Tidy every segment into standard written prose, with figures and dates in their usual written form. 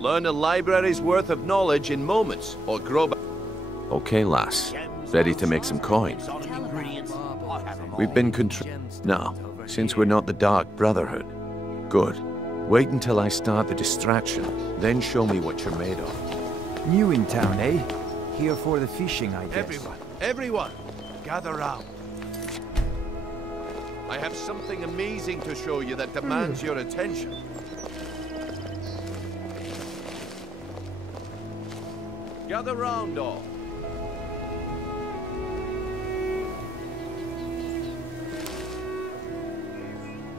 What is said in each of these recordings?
Learn a library's worth of knowledge in moments, or grow back. Okay, lass. Ready to make some coin? We've been No, since we're not the Dark Brotherhood. Good. Wait until I start the distraction, then show me what you're made of. New in town, eh? Here for the fishing, I guess. Everyone, gather round. I have something amazing to show you that demands your attention. Gather round, all.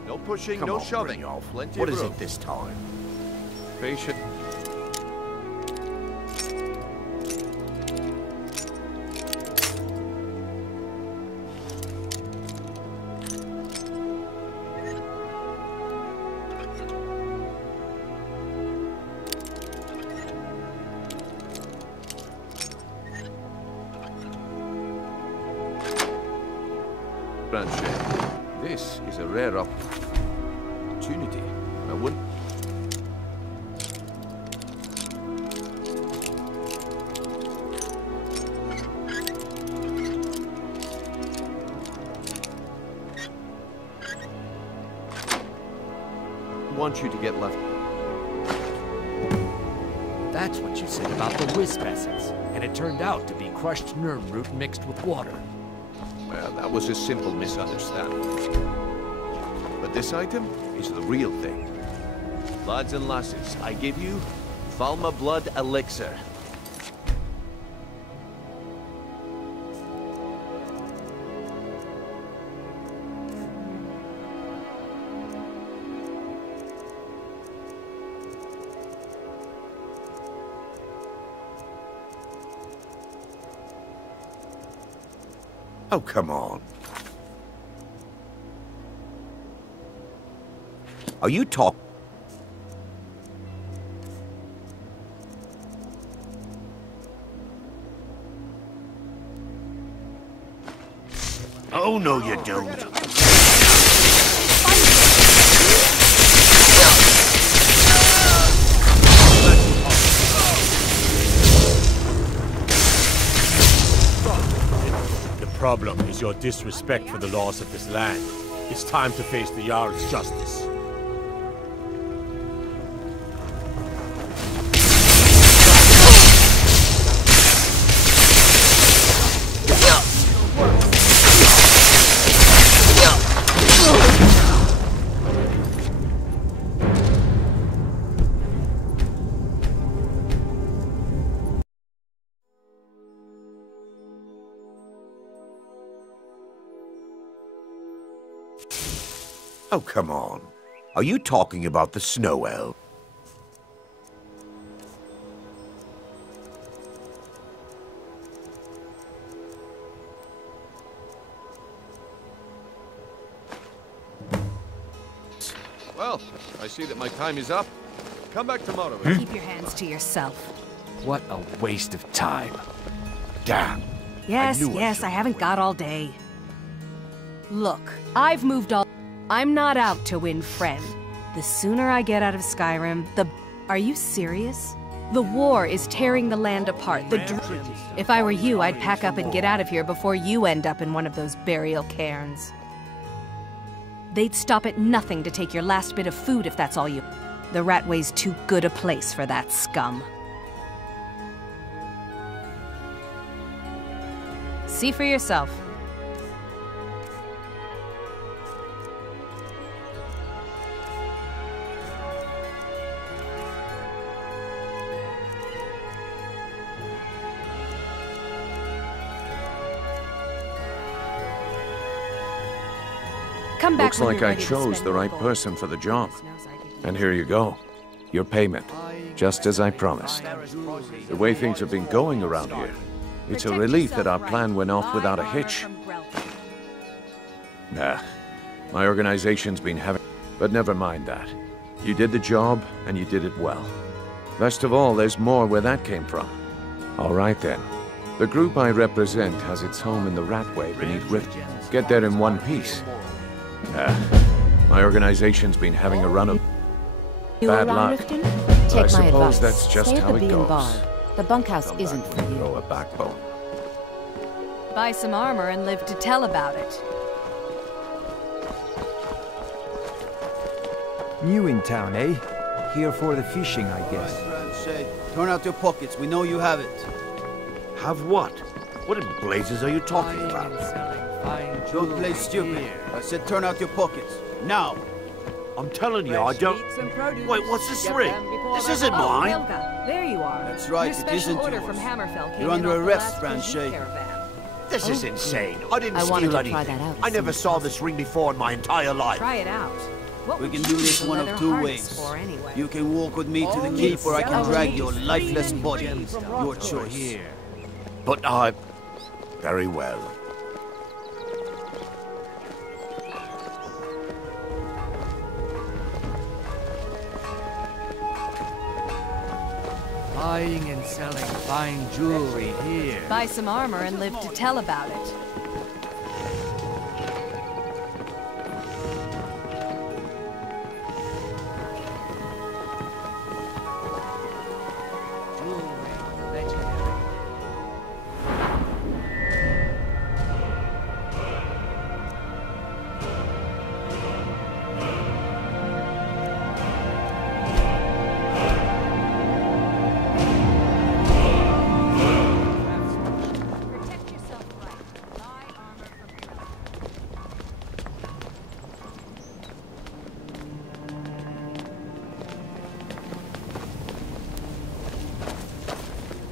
No pushing, no shoving. Plenty What of is room. it this time? Patient. This is a rare opportunity. I wouldn't. Want you to get left. That's what you said about the wisp essence, and it turned out to be crushed nerve root mixed with water. Well, that was a simple misunderstanding. But this item is the real thing. Lads and lasses, I give you Falma Blood Elixir. Oh, come on. Are you talk? Oh, no, you don't. The problem is your disrespect for the laws of this land. It's time to face the Jarl's justice. Oh, come on. Are you talking about the snow elf? Well, I see that my time is up. Come back tomorrow. Keep your hands to yourself. What a waste of time. Damn. Yes, I haven't got all day. Look, I've moved all... I'm not out to win friends. The sooner I get out of Skyrim, the... Are you serious? The war is tearing the land apart. If I were you, I'd pack up and get out of here before you end up in one of those burial cairns. They'd stop at nothing to take your last bit of food if that's all you... The Ratway's too good a place for that scum. See for yourself. Come back. Looks like I chose the right person for the job. And here you go. Your payment. Just as I promised. The way things have been going around here, it's a relief that our plan went off without a hitch. Nah. My organization's been having... But never mind that. You did the job, and you did it well. Best of all, there's more where that came from. All right then. The group I represent has its home in the Ratway beneath Rift. Get there in one piece. My organization's been having a run of bad luck. Take my suppose advice. that's just Stay at how the it Bee and goes. Bar. The bunkhouse Come isn't back for and you. grow a backbone. Buy some armor and live to tell about it. New in town, eh? Here for the fishing, I guess. Say, turn out your pockets. We know you have it. Have what? What in blazes are you talking Buying about? and selling fine Don't jewelry play stupid. here. I said turn out your pockets. Now! I'm telling you, I don't... Wait, what's this ring? This isn't Oh, mine. Helga, there you are. That's right, Your it special isn't order yours. from Hammerfell came You're in under off the arrest, last Khajiit Franche. caravan. This is insane. I didn't I wanted steal to try anything. that out as I soon never as saw this ring before in my entire life. Try it out. What We would can you do this use a one of leather two harness ways. for anyway? You can walk with me to the Only keep, or I can selling drag your these lifeless green body. gems from Your Rockford choice. here. But I... Very well. Buying and selling fine jewelry here. Buy some armor and live to tell about it. Jewelry, legendary. Protect yourself right. Buy armor from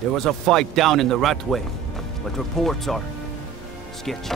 There was a fight down in the Ratway, but reports are sketchy.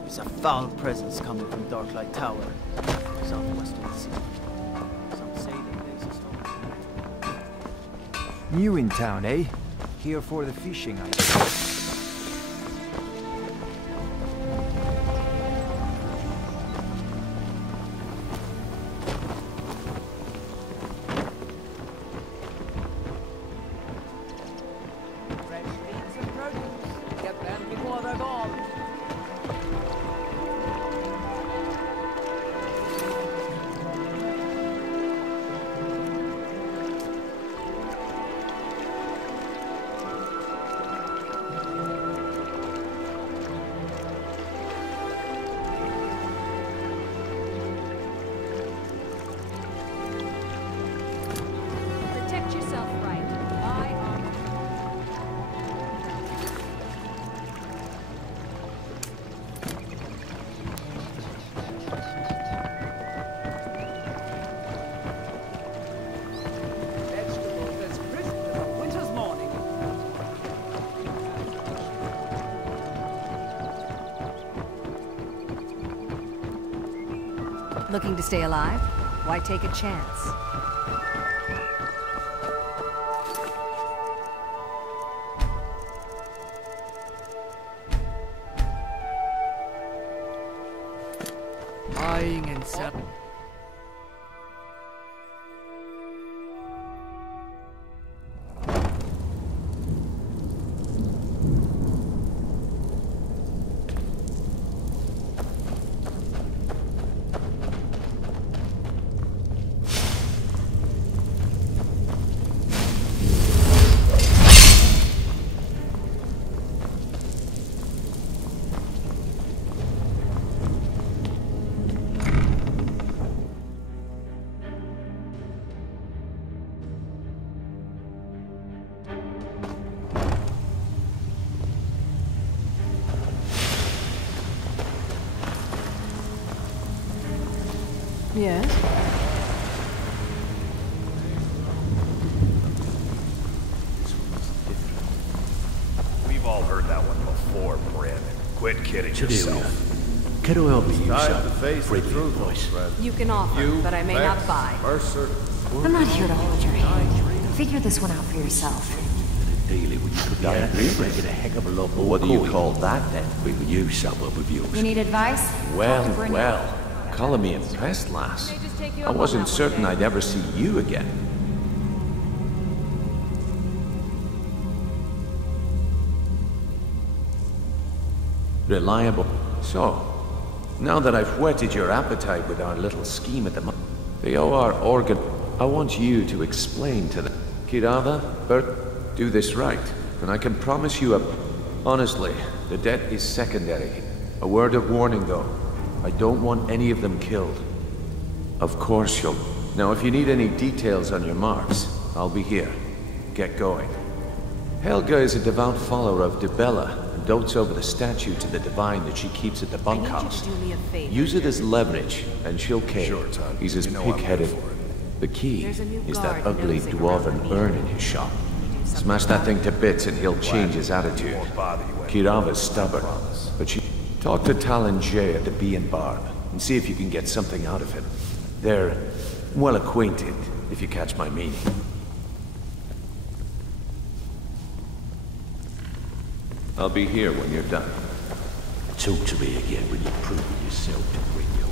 There's a foul presence coming from Darklight Tower, southwest of the city. Some say the place is home. New in town, eh? Here for the fishing, I guess. Fresh meats and produce. Get them before they're gone. Protect yourself right. Buy armor. Vegetables as crisp as a winter's morning. Looking to stay alive? Why take a chance? Buying and selling. Yes? We've all Quit kidding yourself. Can I help you use Time some to face the friendly truth, advice? friend. You can offer, but I may not Vex, buy. Mercer. I'm not here to hold your hand. Figure this one out for yourself. Daily when you could Yeah, really? get a heck of a lot more. What do you coin. call that then? We would use some of yours. You need advice? Well, Talk to Brynjolf. well. Calling me impressed, lass. I wasn't certain I'd ever see you again. Reliable. So, now that I've whetted your appetite with our little scheme at the moment, the OR organ, I want you to explain to them. Kirava, Bert, do this right, and I can promise you honestly, the debt is secondary. A word of warning though, I don't want any of them killed. Of course you'll... Now if you need any details on your marks, I'll be here. Get going. Helga is a devout follower of Dibella, and dotes over the statue to the divine that she keeps at the bunkhouse. Use it as leverage, and she'll cave. Sure, Todd. He's as You know I'm pig-headed. here for it. The key There's a new is guard that ugly nosing dwarven around urn me. in his shop. Smash that thing to bits and he'll change his attitude. Won't bother you Kirava's stubborn, but she... Talk to Talon Jay at the Bee and Barb, and see if you can get something out of him. They're well acquainted, if you catch my meaning. I'll be here when you're done. Talk to me again when you prove yourself to Brynjolf.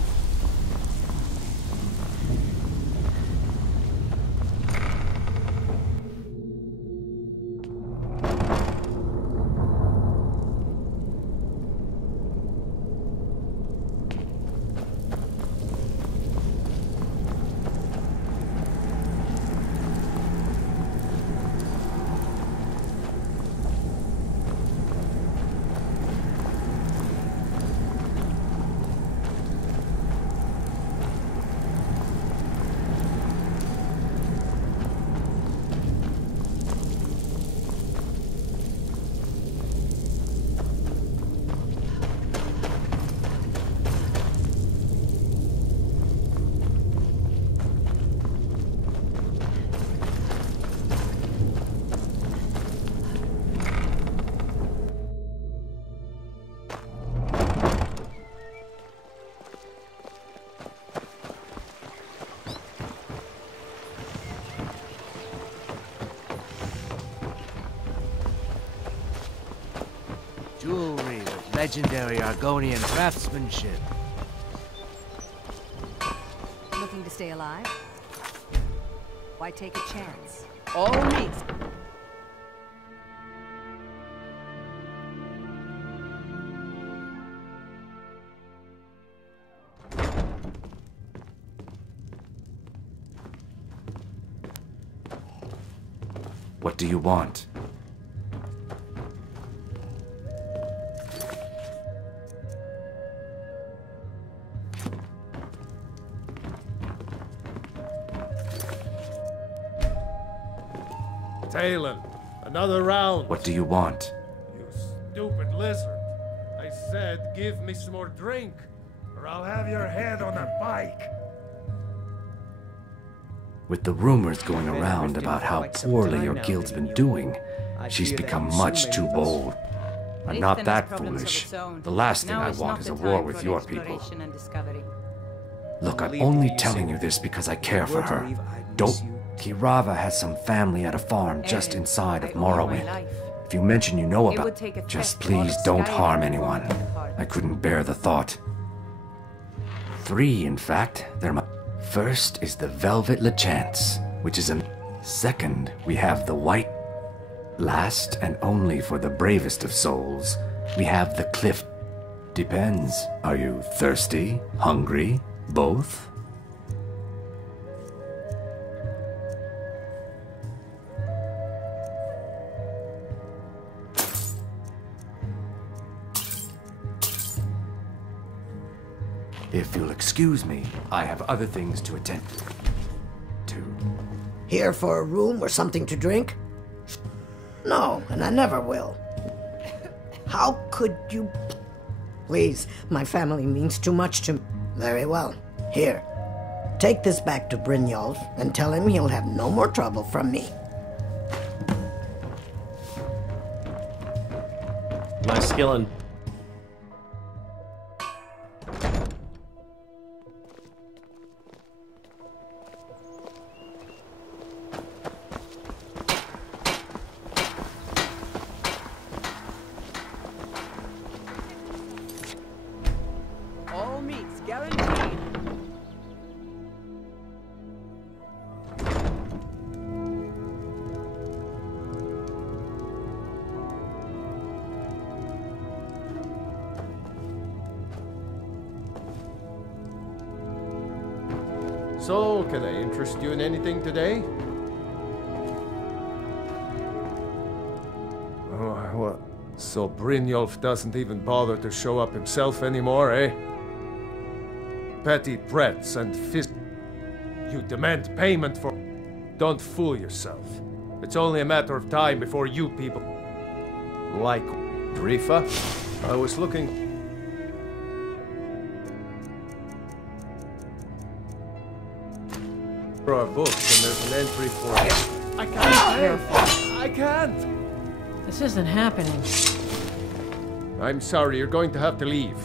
Jewelry with legendary Argonian craftsmanship. Looking to stay alive? Why take a chance? All means. What do you want? Talon, another round. What do you want? You stupid lizard. I said give me some more drink, or I'll have your head on a bike. With the rumors going around about how poorly your guild's been doing, she's become much too bold. I'm not that foolish. The last thing I want is a war with your people. Look, I'm only telling you this because I care for her. Don't... Kirava has some family at a farm just inside of Morrowind. If you mention you know about... Just please don't harm anyone. I couldn't bear the thought. 3, in fact. They're my... First is the Velvet Lechance, which is a... Second, we have the White... Last, and only for the bravest of souls, we have the Cliff... Depends. Are you thirsty? Hungry? Both? If you'll excuse me, I have other things to attend to. Here for a room or something to drink? No, and I never will. How could you... Please, my family means too much to me. Very well. Here, take this back to Brynjolf and tell him he'll have no more trouble from me. My skill in... So, can I interest you in anything today? Oh, what? So Brynjolf doesn't even bother to show up himself anymore, eh? Petty threats and fist. You demand payment for. Don't fool yourself. It's only a matter of time before you people. Like Drifa? I was looking. For our books, and there's an entry for. I can't pay. I can't. This isn't happening. I'm sorry, you're going to have to leave.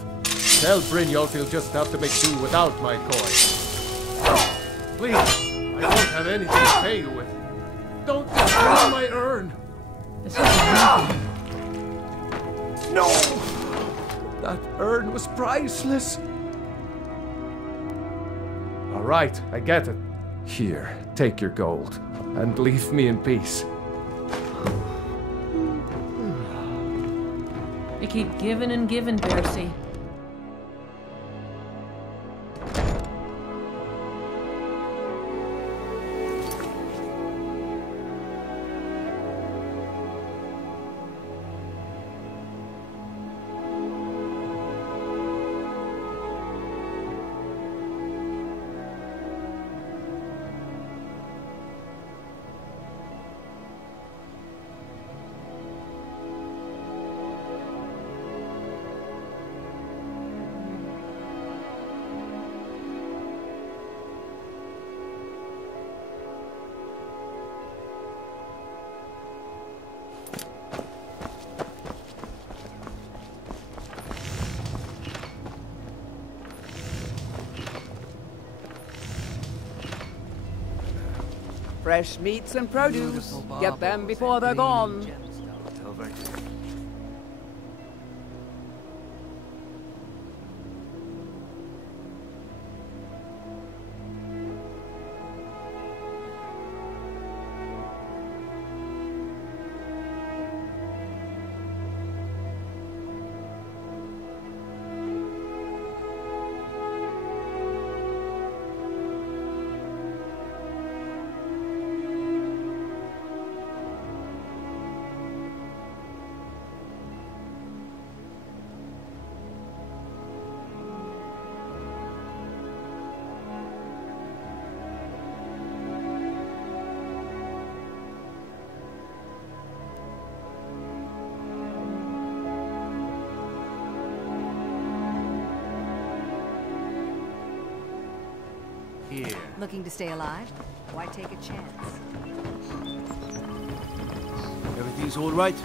Tell Brynjolf he'll just have to make do without my coin. Please, I don't have anything to pay you with. Don't destroy my urn. This isn't happening. No! That urn was priceless. All right, I get it. Here, take your gold, and leave me in peace. You keep giving and giving, Percy. Fresh meats and produce. Get them before they're gone. Here. Looking to stay alive? Why take a chance? Everything's all right?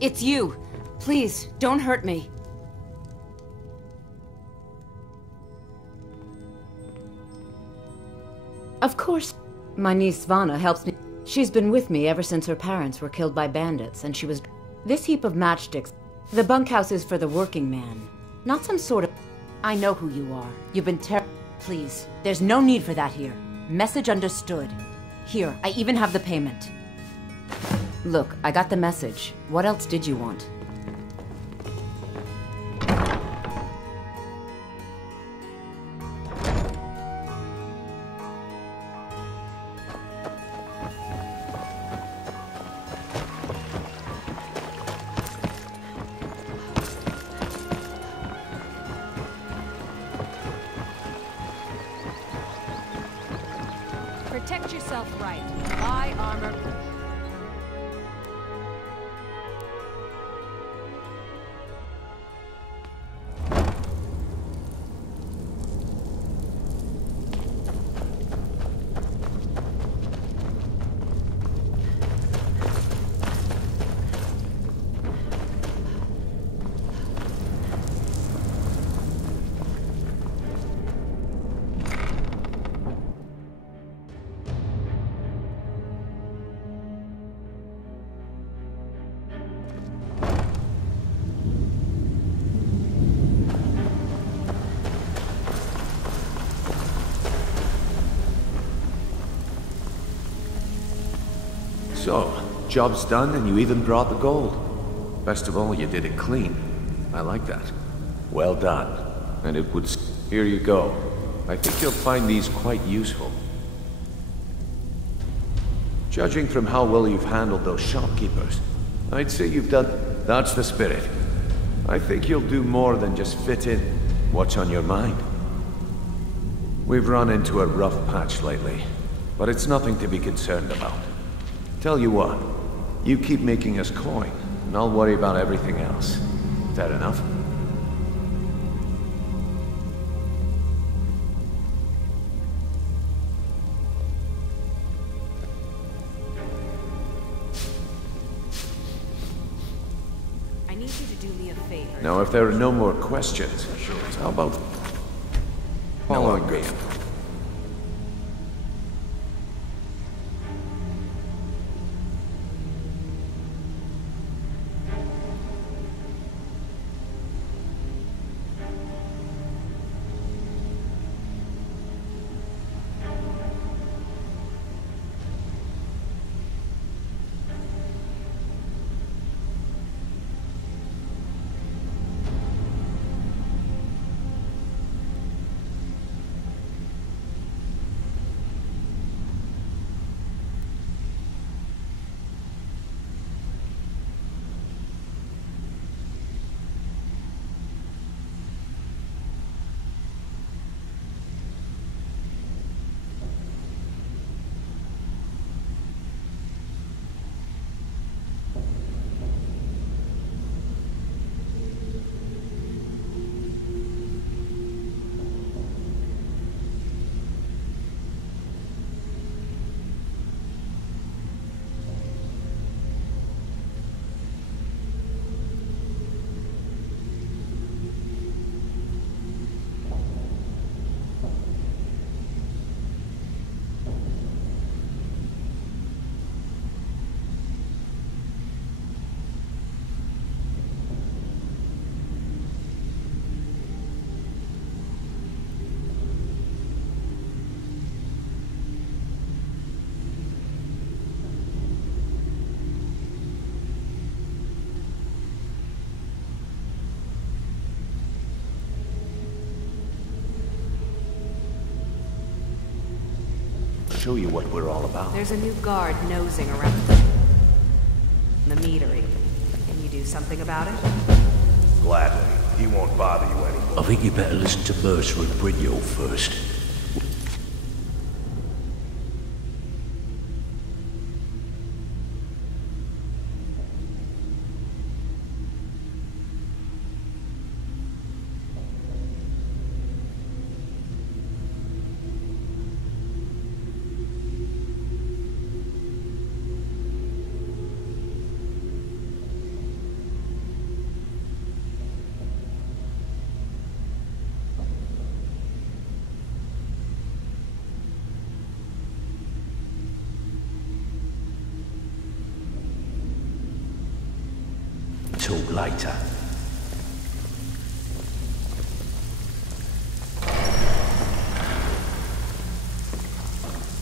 It's you. Please, don't hurt me. Of course. My niece Svana helps me. She's been with me ever since her parents were killed by bandits, and she was... This heap of matchsticks. The bunkhouse is for the working man. Not some sort of... I know who you are. You've been Please, there's no need for that here. Message understood. Here, I even have the payment. Look, I got the message. What else did you want? Protect yourself right. Buy armor. So, job's done and you even brought the gold. Best of all, you did it clean. I like that. Well done. And it would... Here you go. I think you'll find these quite useful. Judging from how well you've handled those shopkeepers, I'd say you've done... That's the spirit. I think you'll do more than just fit in. What's on your mind? We've run into a rough patch lately, but it's nothing to be concerned about. Tell you what, you keep making us coin, and I'll worry about everything else. Fair enough? I need you to do me a favor. Now, if there are no more questions, how about following me? Show you what we're all about. There's a new guard nosing around the meadery. Can you do something about it? Gladly. He won't bother you anymore. I think you better listen to Mercer and Brynjolf first. Talk later.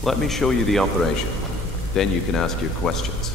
Let me show you the operation. Then you can ask your questions.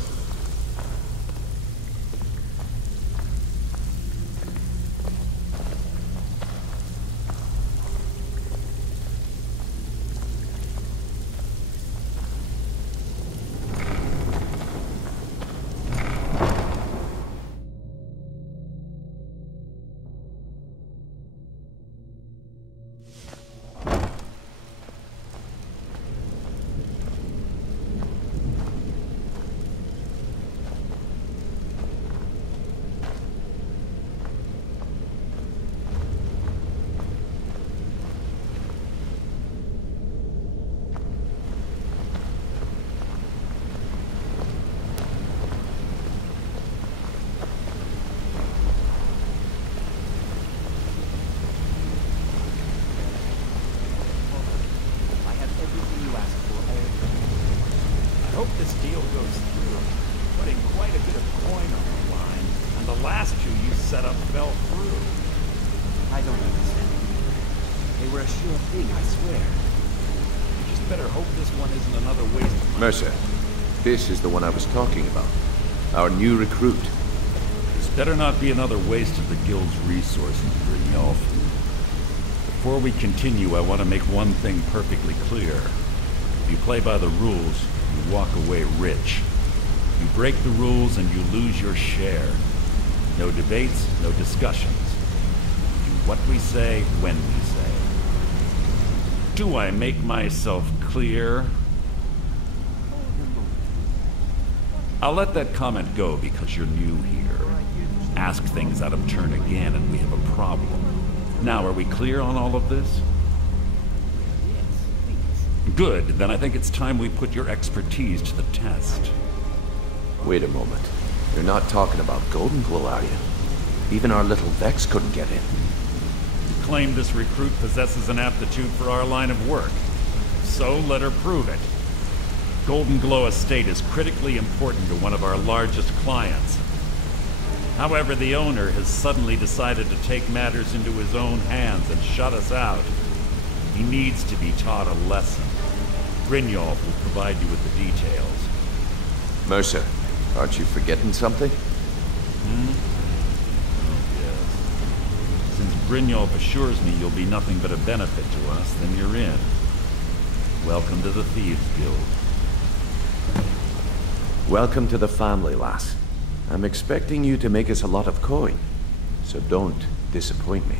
Mercer, This is the one I was talking about. Our new recruit. This better not be another waste of the Guild's resources, Brynjolf. Before we continue, I want to make one thing perfectly clear. If you play by the rules, you walk away rich. You break the rules and you lose your share. No debates, no discussions. Do what we say, when we say. Do I make myself clear? I'll let that comment go because you're new here. Ask things out of turn again and we have a problem. Now, are we clear on all of this? Good, then I think it's time we put your expertise to the test. Wait a moment. You're not talking about Golden Glow, are you? Even our little Vex couldn't get in. You claim this recruit possesses an aptitude for our line of work. So let her prove it. Golden Glow Estate is critically important to one of our largest clients. However, the owner has suddenly decided to take matters into his own hands and shut us out. He needs to be taught a lesson. Brynjolf will provide you with the details. Mercer, aren't you forgetting something? Oh, yes. Since Brynjolf assures me you'll be nothing but a benefit to us, then you're in. Welcome to the Thieves Guild. Welcome to the family, lass. I'm expecting you to make us a lot of coin, so don't disappoint me.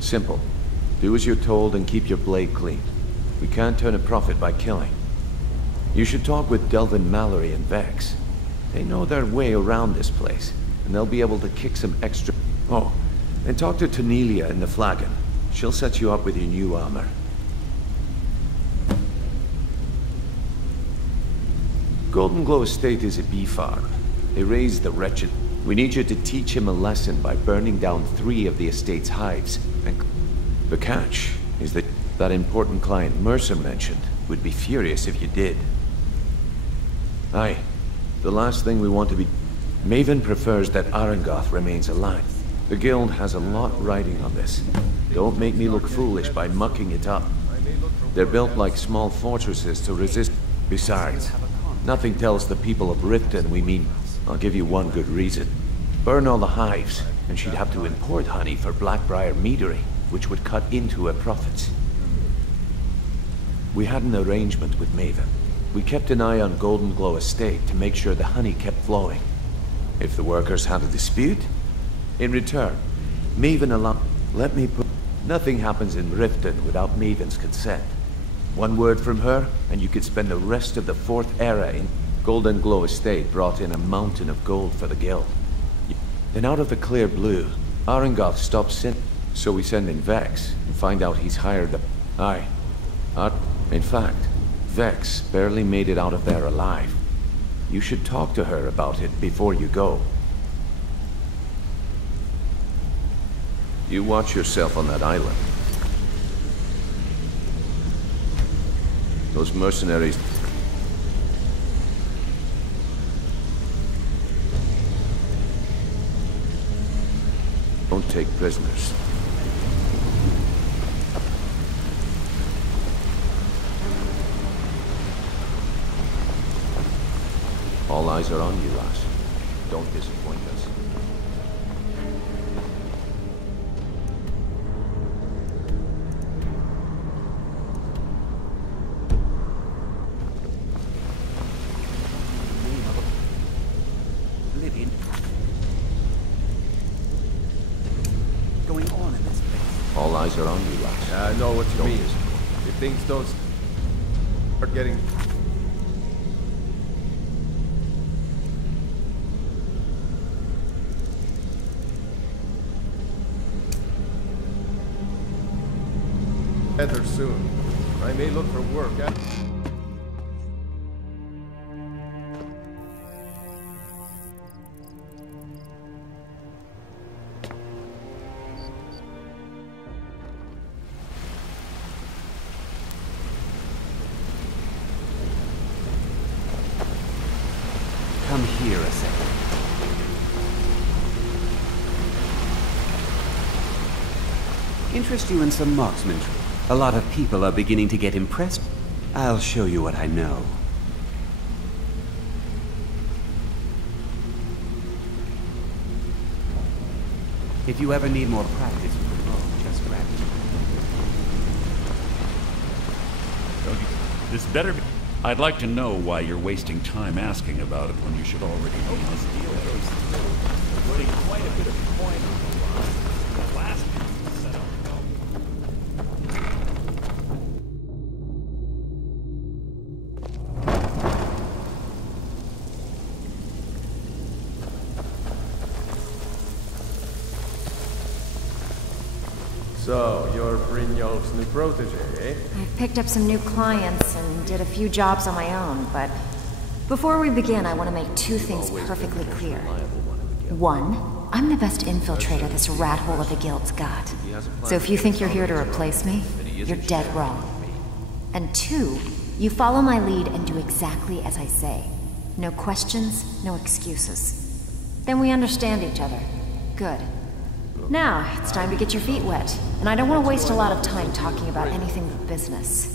Simple. Do as you're told and keep your blade clean. We can't turn a profit by killing. You should talk with Delvin Mallory and Vex. They know their way around this place, and they'll be able to kick some extra... Oh, and talk to Tanelia in the Flagon. She'll set you up with your new armor. Golden Glow Estate is a bee farm. They raise the wretched. We need you to teach him a lesson by burning down 3 of the estate's hives. And the catch is that that important client Mercer mentioned would be furious if you did. Aye. The last thing we want to be... Maven prefers that Arangoth remains alive. The guild has a lot riding on this. Don't make me look foolish by mucking it up. They're built like small fortresses to resist... Besides, nothing tells the people of Riften we mean... I'll give you one good reason. Burn all the hives, and she'd have to import honey for Blackbriar meadery, which would cut into her profits. We had an arrangement with Maven. We kept an eye on Golden Glow Estate to make sure the honey kept flowing. If the workers had a dispute, in return, Maven allowed... Let me put... Nothing happens in Riften without Maven's consent. One word from her, and you could spend the rest of the 4th era in... Golden Glow Estate brought in a mountain of gold for the guild. Then out of the clear blue, Arangoth stopped sin. So we send in Vex and find out he's hired the... Aye. In fact, Vex barely made it out of there alive. You should talk to her about it before you go. You watch yourself on that island. Those mercenaries... Don't take prisoners. All eyes are on you, lass. Don't disappoint us. eyes are on you, lass. Yeah, I know what you mean. If things don't start getting... better soon. I may look for work. Come here a second. Interest you in some marksmanship? A lot of people are beginning to get impressed. I'll show you what I know. If you ever need more practice with the bow, just grab it. This better be... I'd like to know why you're wasting time asking about it when you should already be on the deal. Putting quite a bit of coin on the line. The last set up. So, you're Brynjolf's new protege, eh? I've picked up some new clients and did a few jobs on my own, but before we begin, I want to make two things perfectly clear. One, I'm the best infiltrator this rat hole of a guild's got. So if you think you're here to replace me, you're dead wrong. And two, you follow my lead and do exactly as I say. No questions, no excuses. Then we understand each other. Good. Now, it's time to get your feet wet. And I don't want to waste a lot of time talking about anything but business.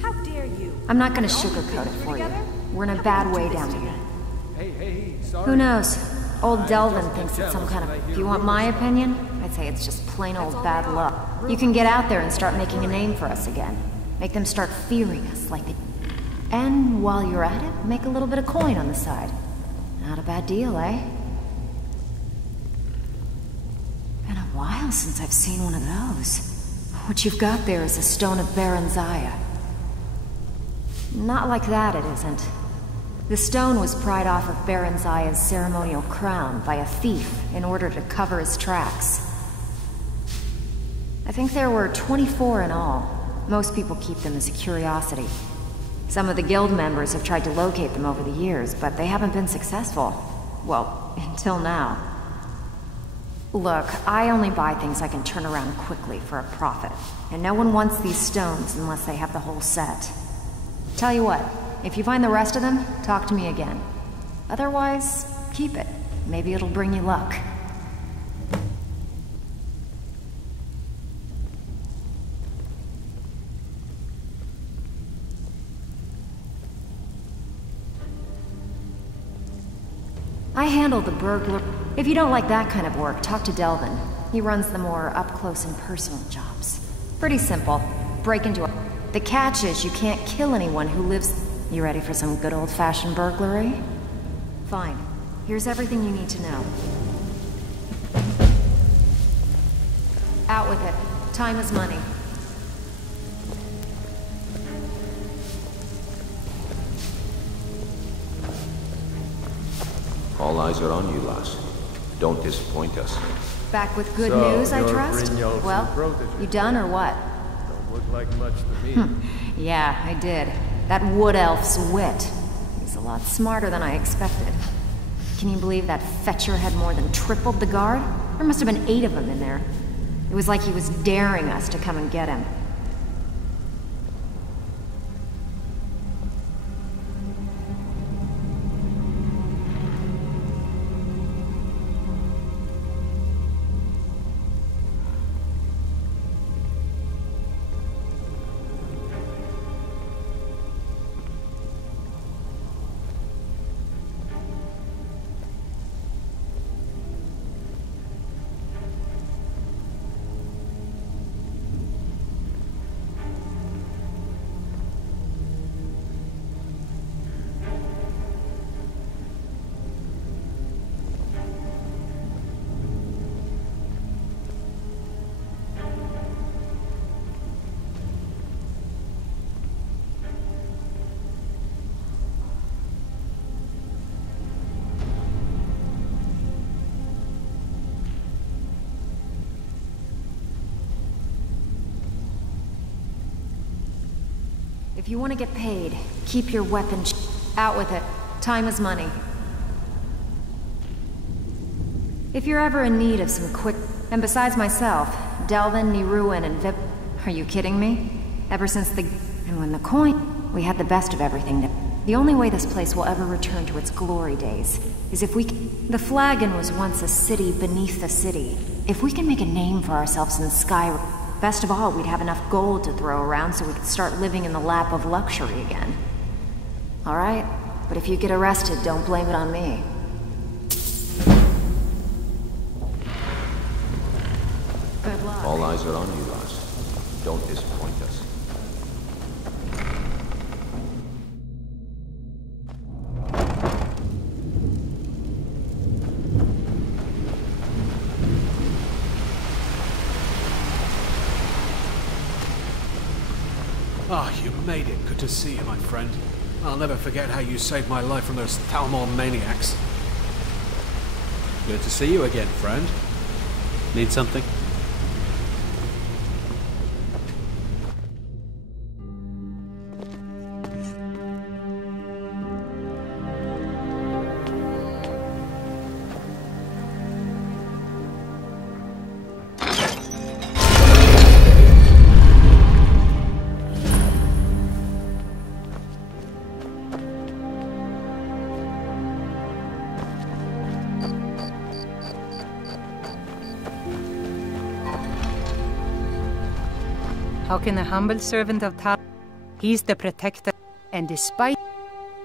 How dare you? I'm not going to sugarcoat it for you. We're in a bad way down here. Who knows? Old Delvin thinks it's some kind of... If you want my opinion, I'd say it's just plain old bad luck. You can get out there and start making a name for us again. Make them start fearing us like they... And while you're at it, make a little bit of coin on the side. Not a bad deal, eh? Been a while since I've seen one of those. What you've got there is a stone of Baron Zaya. Not like that, it isn't. The stone was pried off of Baron Zaya's ceremonial crown by a thief in order to cover his tracks. I think there were 24 in all. Most people keep them as a curiosity. Some of the guild members have tried to locate them over the years, but they haven't been successful. Well, until now. Look, I only buy things I can turn around quickly for a profit. And no one wants these stones unless they have the whole set. Tell you what, if you find the rest of them, talk to me again. Otherwise, keep it. Maybe it'll bring you luck. I handle the burglar... If you don't like that kind of work, talk to Delvin. He runs the more up-close and personal jobs. Pretty simple. Break into a... The catch is you can't kill anyone who lives... You ready for some good old-fashioned burglary? Fine. Here's everything you need to know. Out with it. Time is money. All eyes are on you, lass. Don't disappoint us. Back with good news, I trust? Brynjolf's Well, new protege. you done or what? Don't look like much to me. Yeah, I did. That wood elf's wit. He's a lot smarter than I expected. Can you believe that fetcher had more than tripled the guard? There must have been 8 of them in there. It was like he was daring us to come and get him. If you want to get paid, keep your weapon out with it. Time is money. If you're ever in need of some quick... And besides myself, Delvin, Niruin, and Vip... Are you kidding me? Ever since the... And when the coin... We had the best of everything. The only way this place will ever return to its glory days is if we... The Flagon was once a city beneath the city. If we can make a name for ourselves in Skyrim... Best of all, we'd have enough gold to throw around so we could start living in the lap of luxury again. Alright? But if you get arrested, don't blame it on me. Good luck. All eyes are on you, lass. Don't disappoint us. Ah, you made it. Good to see you, my friend. I'll never forget how you saved my life from those Thalmor maniacs. Good to see you again, friend. Need something? How can a humble servant of Tal... He's the protector, and despite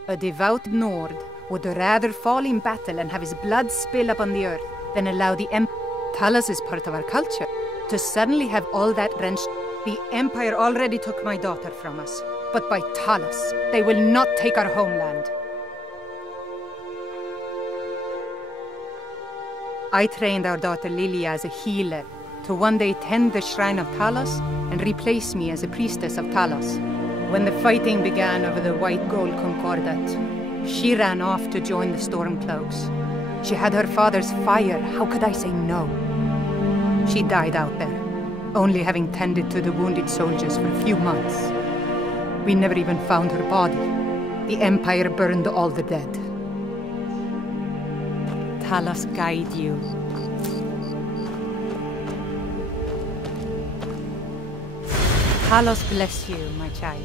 a devout Nord would rather fall in battle and have his blood spill upon the earth than allow the Talos is part of our culture. To suddenly have all that wrenched... The Empire already took my daughter from us, but by Talos, they will not take our homeland. I trained our daughter Lilia as a healer, to one day tend the shrine of Talos and replace me as a priestess of Talos. When the fighting began over the white gold concordat, she ran off to join the Stormcloaks. She had her father's fire, how could I say no? She died out there, only having tended to the wounded soldiers for a few months. We never even found her body. The Empire burned all the dead. Talos guide you. Talos bless you, my child.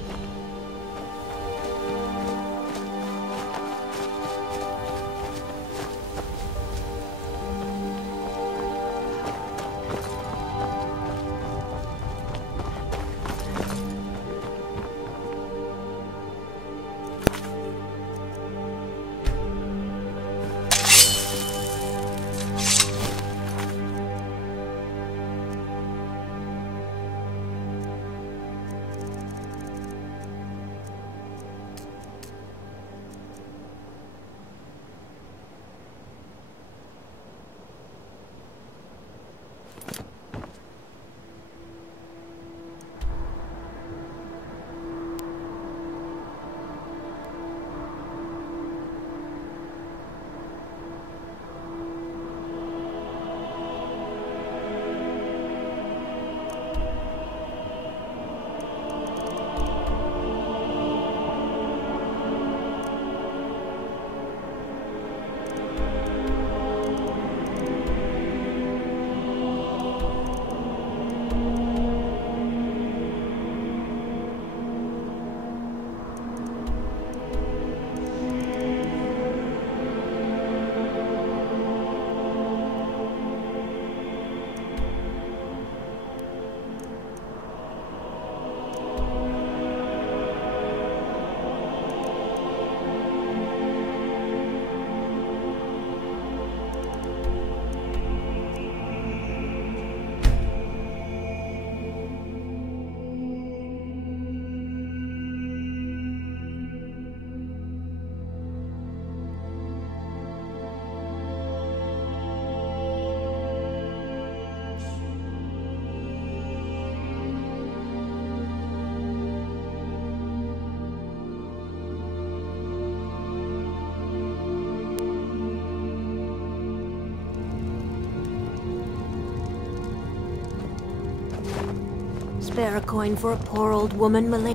Spare a coin for a poor old woman, Malay.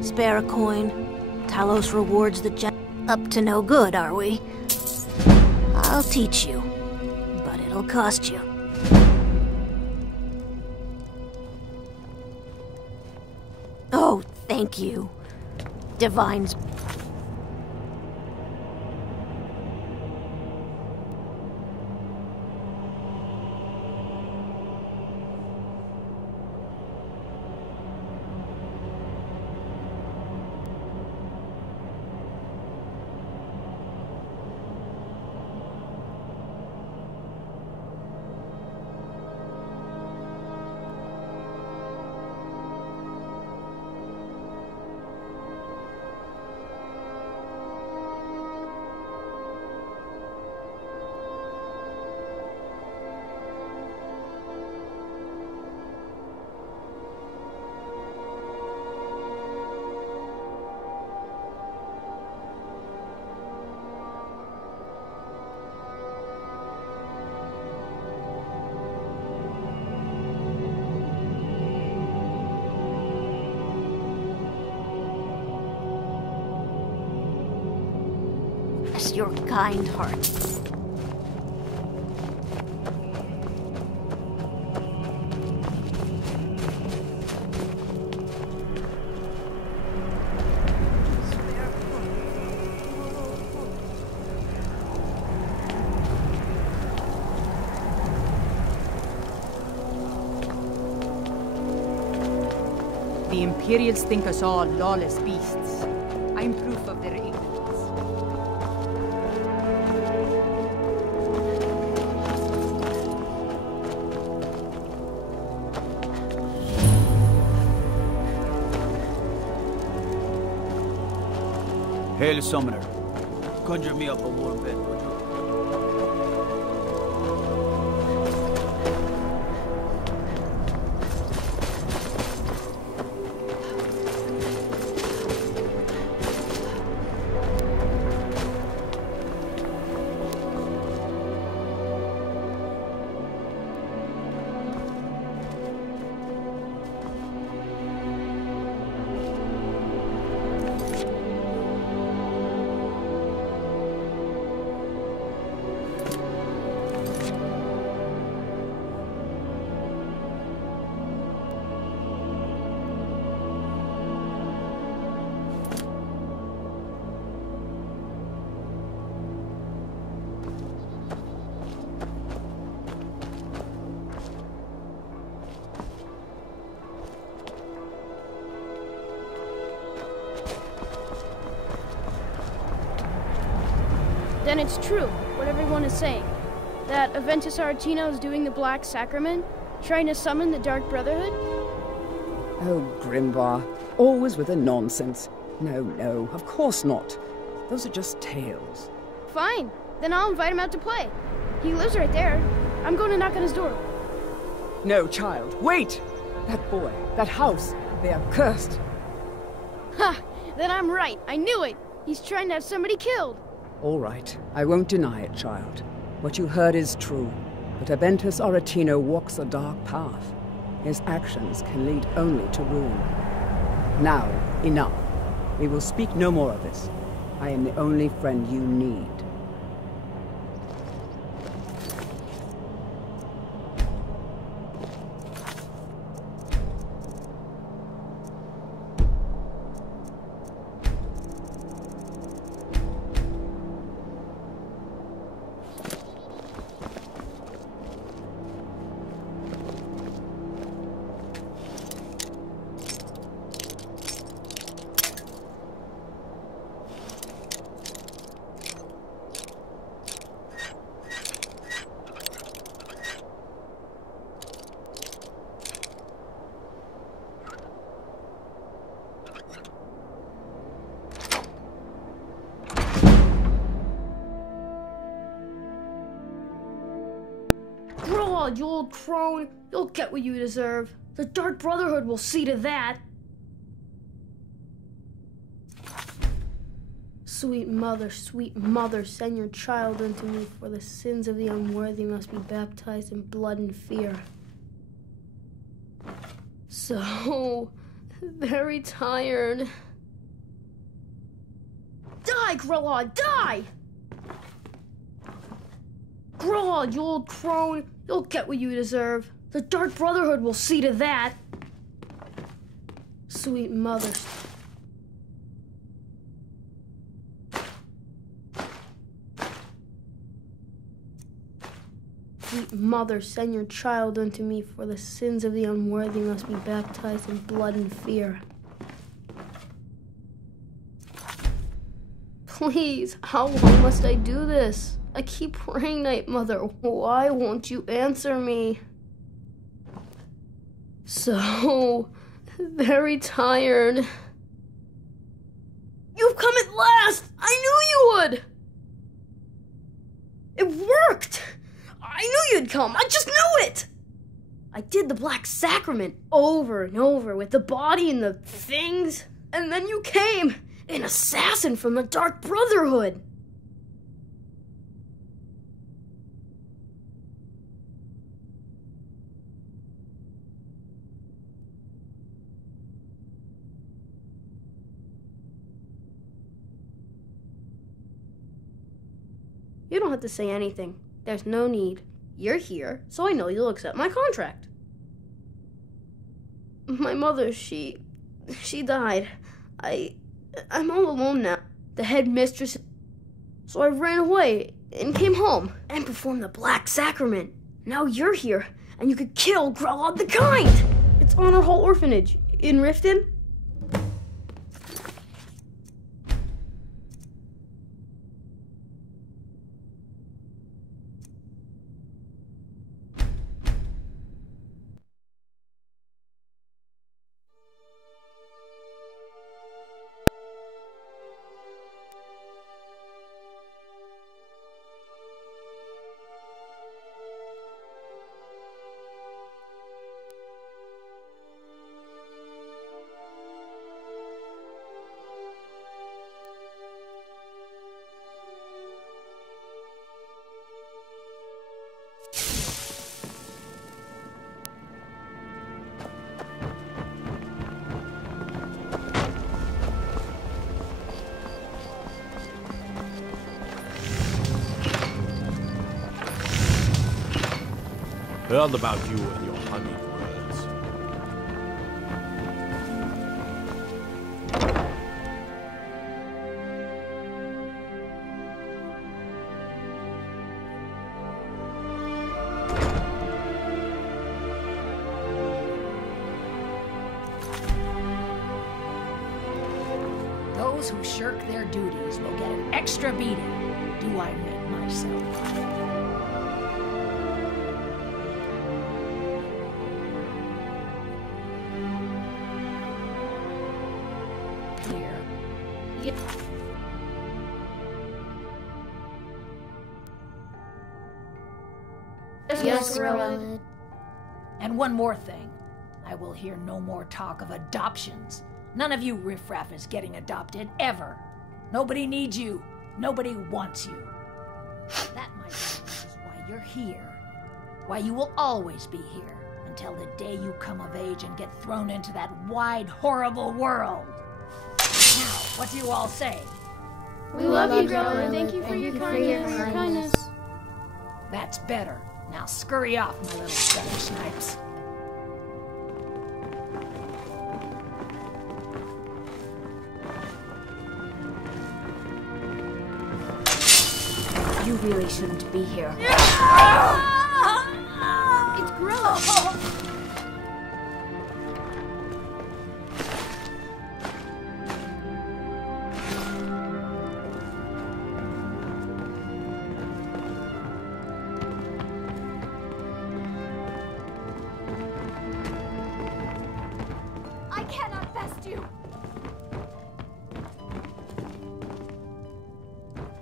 Spare a coin. Talos rewards the up to no good, are we? I'll teach you, but it'll cost you. Oh, thank you. Divine's... your kind heart. The Imperials think us all lawless beasts. I'm proof of their ignorance. Hail, Summoner. Conjure me up a warm bed, would you? Then it's true, what everyone is saying. That Aventus Aretino is doing the Black Sacrament, trying to summon the Dark Brotherhood? Oh, Grimbar. Always with the nonsense. No, no, of course not. Those are just tales. Fine, then I'll invite him out to play. He lives right there. I'm going to knock on his door. No, child, wait! That boy, that house, they are cursed. Ha! Then I'm right, I knew it! He's trying to have somebody killed. All right, I won't deny it, child. What you heard is true, but Aventus Aretino walks a dark path. His actions can lead only to ruin. Now, enough. We will speak no more of this. I am the only friend you need. You old crone. You'll get what you deserve. The Dark Brotherhood will see to that. Sweet mother, send your child unto me, for the sins of the unworthy must be baptized in blood and fear. So, very tired. Die, Grelod, die! Grelod, you old crone. You'll get what you deserve. The Dark Brotherhood will see to that. Sweet mother. Sweet mother, send your child unto me, for the sins of the unworthy must be baptized in blood and fear. Please, how long must I do this? I keep praying, Night Mother. Why won't you answer me? So very tired. You've come at last! I knew you would! It worked! I knew you'd come! I just knew it! I did the Black Sacrament over and over with the body and the things, and then you came, an assassin from the Dark Brotherhood! You don't have to say anything. There's no need. You're here, so I know you'll accept my contract. My mother, she died. I'm all alone now. The headmistress... So I ran away and came home and performed the Black Sacrament. Now you're here, and you could kill Grelod the Kind! It's Honor Hall Orphanage in Riften. Heard about you and your honeyed words. Those who shirk their duties will get an extra beating. Do I make myself? Yes, Grelod. And one more thing. I will hear no more talk of adoptions. None of you riffraff is getting adopted, ever. Nobody needs you. Nobody wants you. That, my friends, is why you're here. Why you will always be here, until the day you come of age and get thrown into that wide, horrible world. Now, what do you all say? We love you, Grelod. Thank you for your kindness. That's better. Now scurry off, my little feather snipes. You really shouldn't be here. It's Grelod. I cannot best you.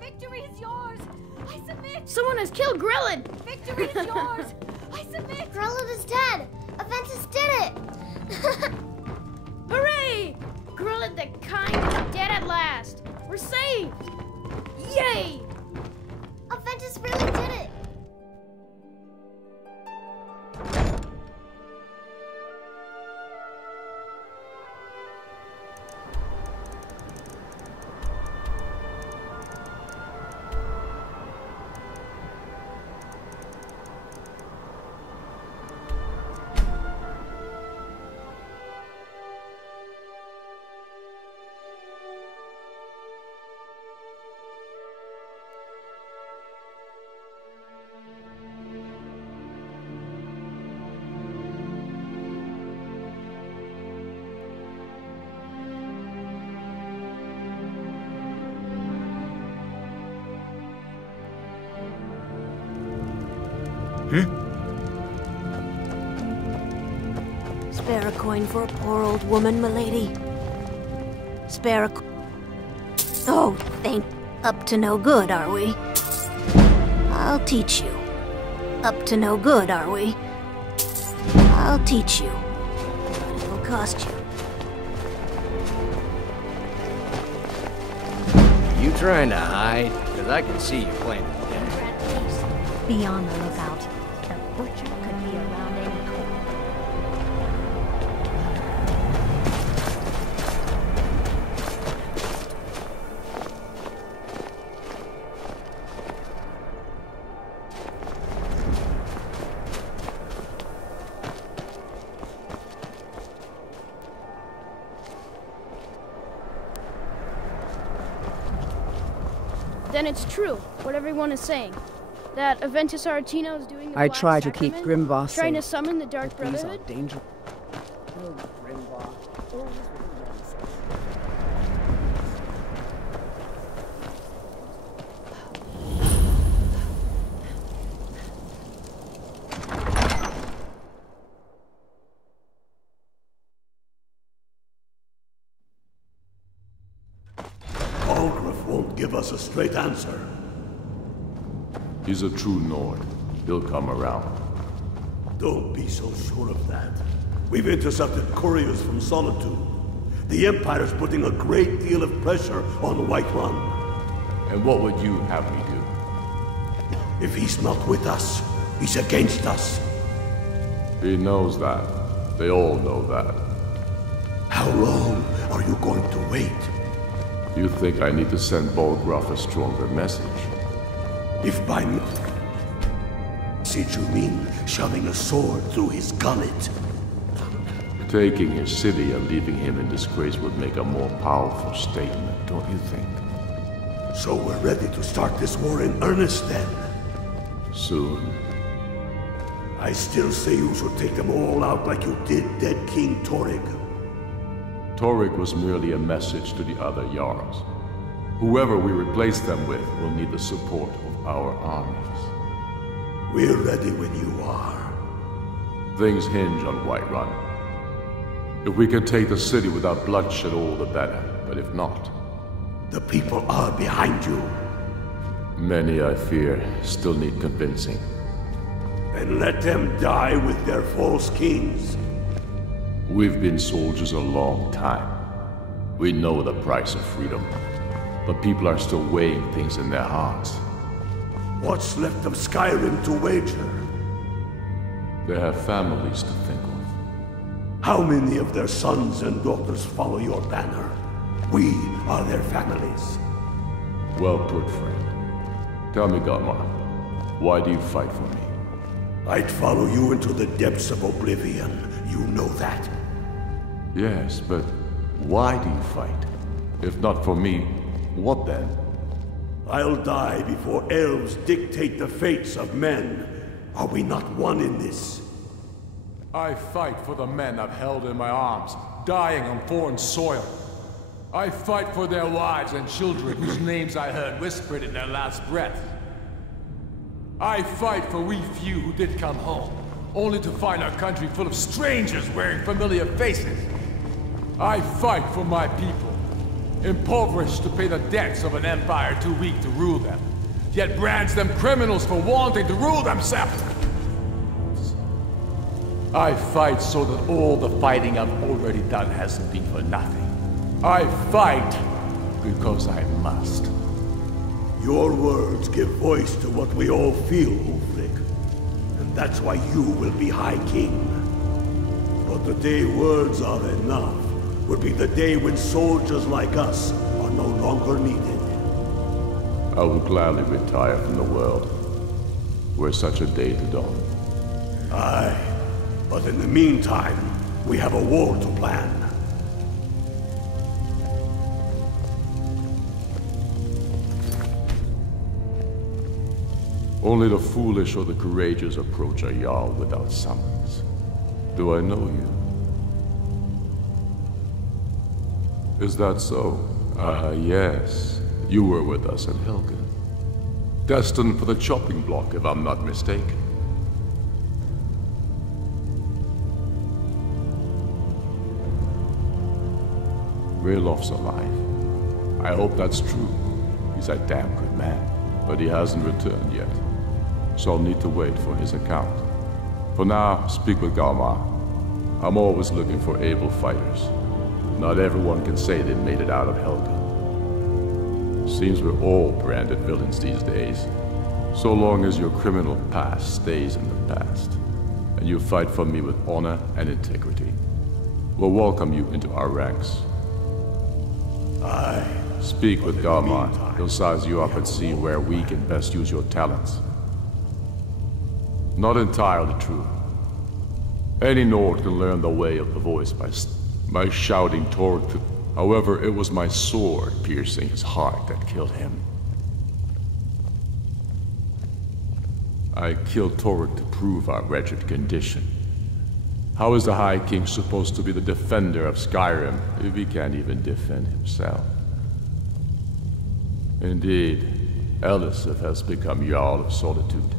Victory is yours. I submit. Someone has killed Grelod. Victory is yours. I submit. Grelod is dead. Aventus did it. Hooray! Grelod the Kind is dead at last. We're saved. Yay! Aventus really did it. Spare a coin for a poor old woman, milady. Spare a Oh, thank... Up to no good, are we? I'll teach you. Up to no good, are we? I'll teach you. But it'll cost you. You trying to hide? Because I can see you playing the dead. Be on the lookout. The butcher could be around any corner. Then it's true, what everyone is saying. That Aventus Aretino is doing the I Black try to keep Sacrament, Grimvar safe. trying to summon the Dark But these are Brotherhood. dangerous. Oh, Grimvar. Always won't give us a straight answer. He's a true Nord. He'll come around. Don't be so sure of that. We've intercepted couriers from Solitude. The Empire's putting a great deal of pressure on Whiterun. And what would you have me do? If he's not with us, he's against us. He knows that. They all know that. How long are you going to wait? You think I need to send Bolgraf a stronger message? If by message you mean shoving a sword through his gullet. Taking his city and leaving him in disgrace would make a more powerful statement, don't you think? So we're ready to start this war in earnest then? Soon. I still say you should take them all out like you did dead King Torrig. Torrig was merely a message to the other Jarls. Whoever we replace them with will need the support of our armies. We're ready when you are. Things hinge on Whiterun. If we can take the city without bloodshed, all the better. But if not... The people are behind you. Many, I fear, still need convincing. Then let them die with their false kings. We've been soldiers a long time. We know the price of freedom. But people are still weighing things in their hearts. What's left of Skyrim to wager? They have families to think of. How many of their sons and daughters follow your banner? We are their families. Well put, friend. Tell me, Galmar, why do you fight for me? I'd follow you into the depths of oblivion. You know that. Yes, but why do you fight? If not for me, what then? I'll die before elves dictate the fates of men. Are we not one in this? I fight for the men I've held in my arms, dying on foreign soil. I fight for their wives and children whose names I heard whispered in their last breath. I fight for we few who did come home, only to find our country full of strangers wearing familiar faces. I fight for my people, impoverished to pay the debts of an empire too weak to rule them, yet brands them criminals for wanting to rule themselves. I fight so that all the fighting I've already done hasn't been for nothing. I fight because I must. Your words give voice to what we all feel, Ulfric. And that's why you will be High King. But the day words are enough will be the day when soldiers like us are no longer needed. I will gladly retire from the world, were such a day to dawn. Aye, but in the meantime, we have a war to plan. Only the foolish or the courageous approach a Jarl without summons. Do I know you? Is that so? Ah, yes. You were with us in Helgen. Destined for the chopping block, if I'm not mistaken. Raylof's alive. I hope that's true. He's a damn good man, but he hasn't returned yet. So I'll need to wait for his account. For now, speak with Galmar. I'm always looking for able fighters. Not everyone can say they've made it out of Helga. Seems we're all branded villains these days. So long as your criminal past stays in the past, and you fight for me with honor and integrity, we'll welcome you into our ranks. Aye. Speak with Galmar. He'll size you up and see where we can best use your talents. Not entirely true. Any Nord can learn the way of the voice by shouting Torg to... However, it was my sword piercing his heart that killed him. I killed Torg to prove our wretched condition. How is the High King supposed to be the defender of Skyrim if he can't even defend himself? Indeed, Elisif has become Jarl of Solitude.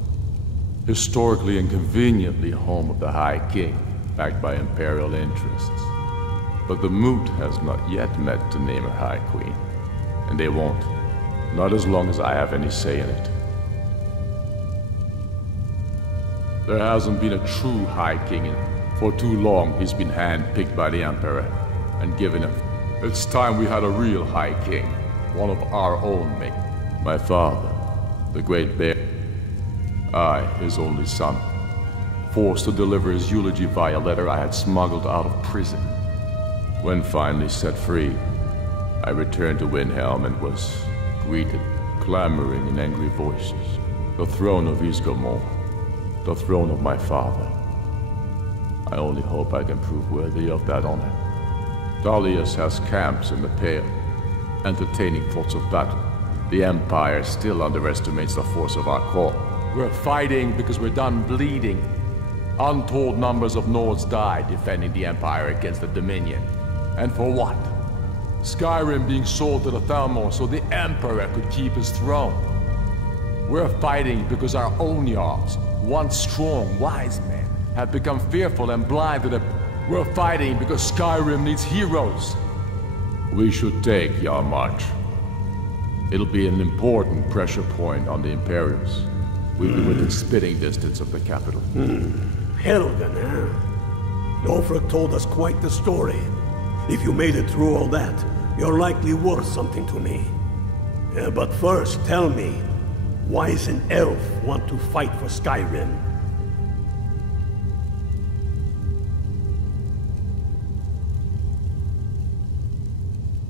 Historically and conveniently home of the High King, backed by Imperial interests. But the Moot has not yet met to name a High Queen. And they won't. Not as long as I have any say in it. There hasn't been a true High King for too long. He's been handpicked by the Emperor and given him. It's time we had a real High King. One of our own make. My father, the Great Bear. I, his only son. Forced to deliver his eulogy via letter I had smuggled out of prison. When finally set free, I returned to Windhelm and was greeted, clamoring in angry voices. The throne of Ysgramor, the throne of my father. I only hope I can prove worthy of that honor. Dalius has camps in the Pale, entertaining thoughts of battle. The Empire still underestimates the force of our core. We're fighting because we're done bleeding. Untold numbers of Nords died defending the Empire against the Dominion. And for what? Skyrim being sold to the Thalmor so the Emperor could keep his throne. We're fighting because our own Jarls, once strong, wise men, have become fearful and blind to the... We're fighting because Skyrim needs heroes. We should take Jarl March. It'll be an important pressure point on the Imperials. We'll be within spitting distance of the capital. Helgen, huh? Ulfric told us quite the story. If you made it through all that, you're likely worth something to me. But first, tell me, why does an elf want to fight for Skyrim?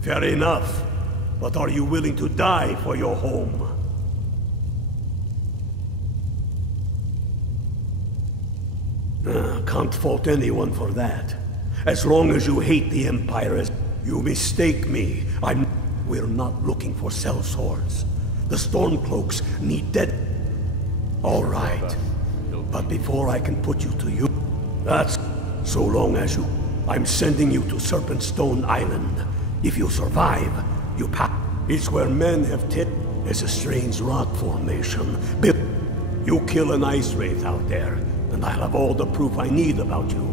Fair enough, but are you willing to die for your home? Can't fault anyone for that. As long as you hate the Empire, you mistake me. We're not looking for sellswords. The Stormcloaks need dead... All right. But before I can put you to use... That's... So long as you... I'm sending you to Serpentstone Island. If you survive, you pass... It's where men have There's a strange rock formation. You kill an ice wraith out there, and I'll have all the proof I need about you.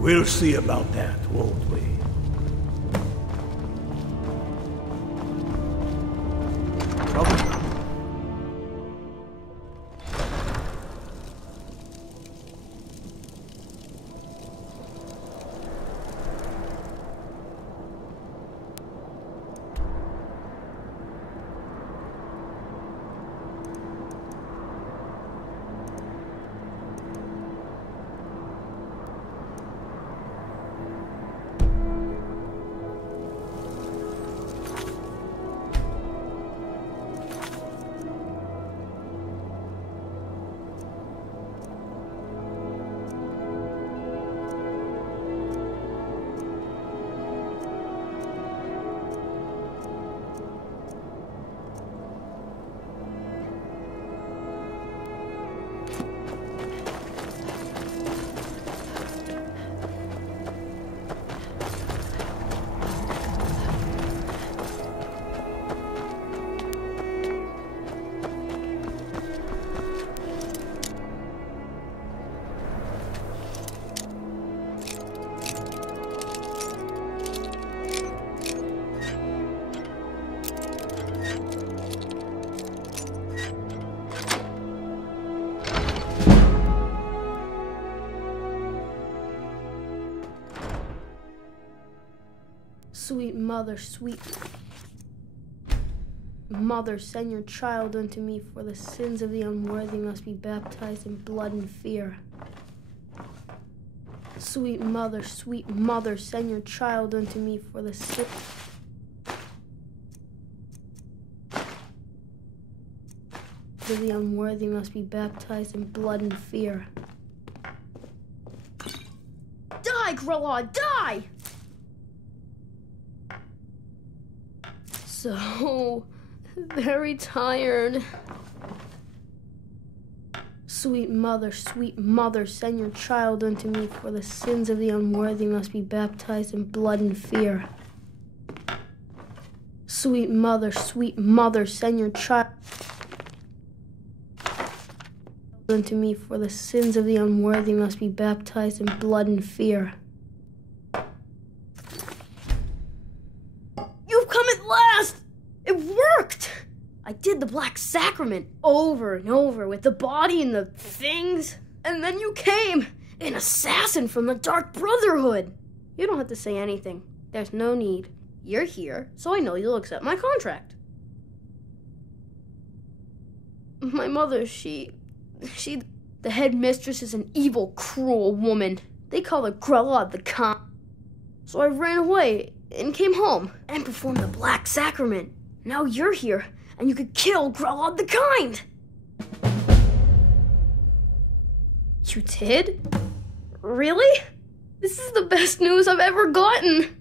We'll see about that, won't we? Sweet mother, sweet mother, send your child unto me, for the sins of the unworthy must be baptized in blood and fear. Sweet mother, send your child unto me, for the sins of the unworthy must be baptized in blood and fear. Die, Grelod, die! So very tired. Sweet mother, send your child unto me, for the sins of the unworthy must be baptized in blood and fear. Sweet mother, send your child unto me, for the sins of the unworthy must be baptized in blood and fear. You've come at last! It worked! I did the Black Sacrament over and over with the body and the things. And then you came, an assassin from the Dark Brotherhood. You don't have to say anything. There's no need. You're here, so I know you'll accept my contract. My mother, the headmistress is an evil, cruel woman. They call her Grelod the Con. So I ran away and came home and performed the Black Sacrament. Now you're here, and you could kill Grelod the Kind! You did? Really? This is the best news I've ever gotten!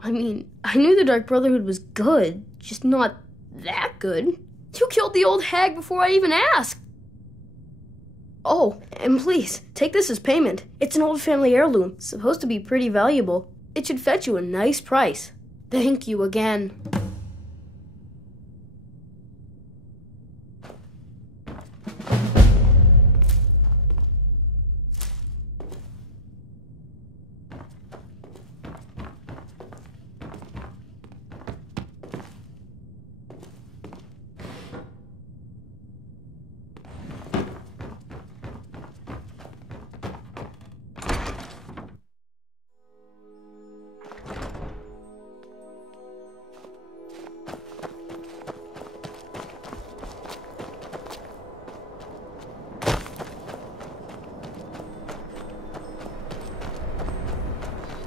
I mean, I knew the Dark Brotherhood was good, just not that good. You killed the old hag before I even asked! Oh, and please, take this as payment. It's an old family heirloom, supposed to be pretty valuable. It should fetch you a nice price. Thank you again.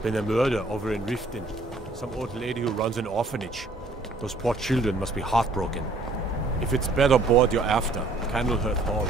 Been a murder over in Riften. Some old lady who runs an orphanage. Those poor children must be heartbroken. If it's bed or board you're after, Candlehearth Hall.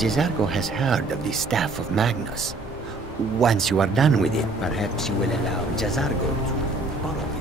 Jizargo has heard of the Staff of Magnus. Once you are done with it, perhaps you will allow Jizargo to borrow it.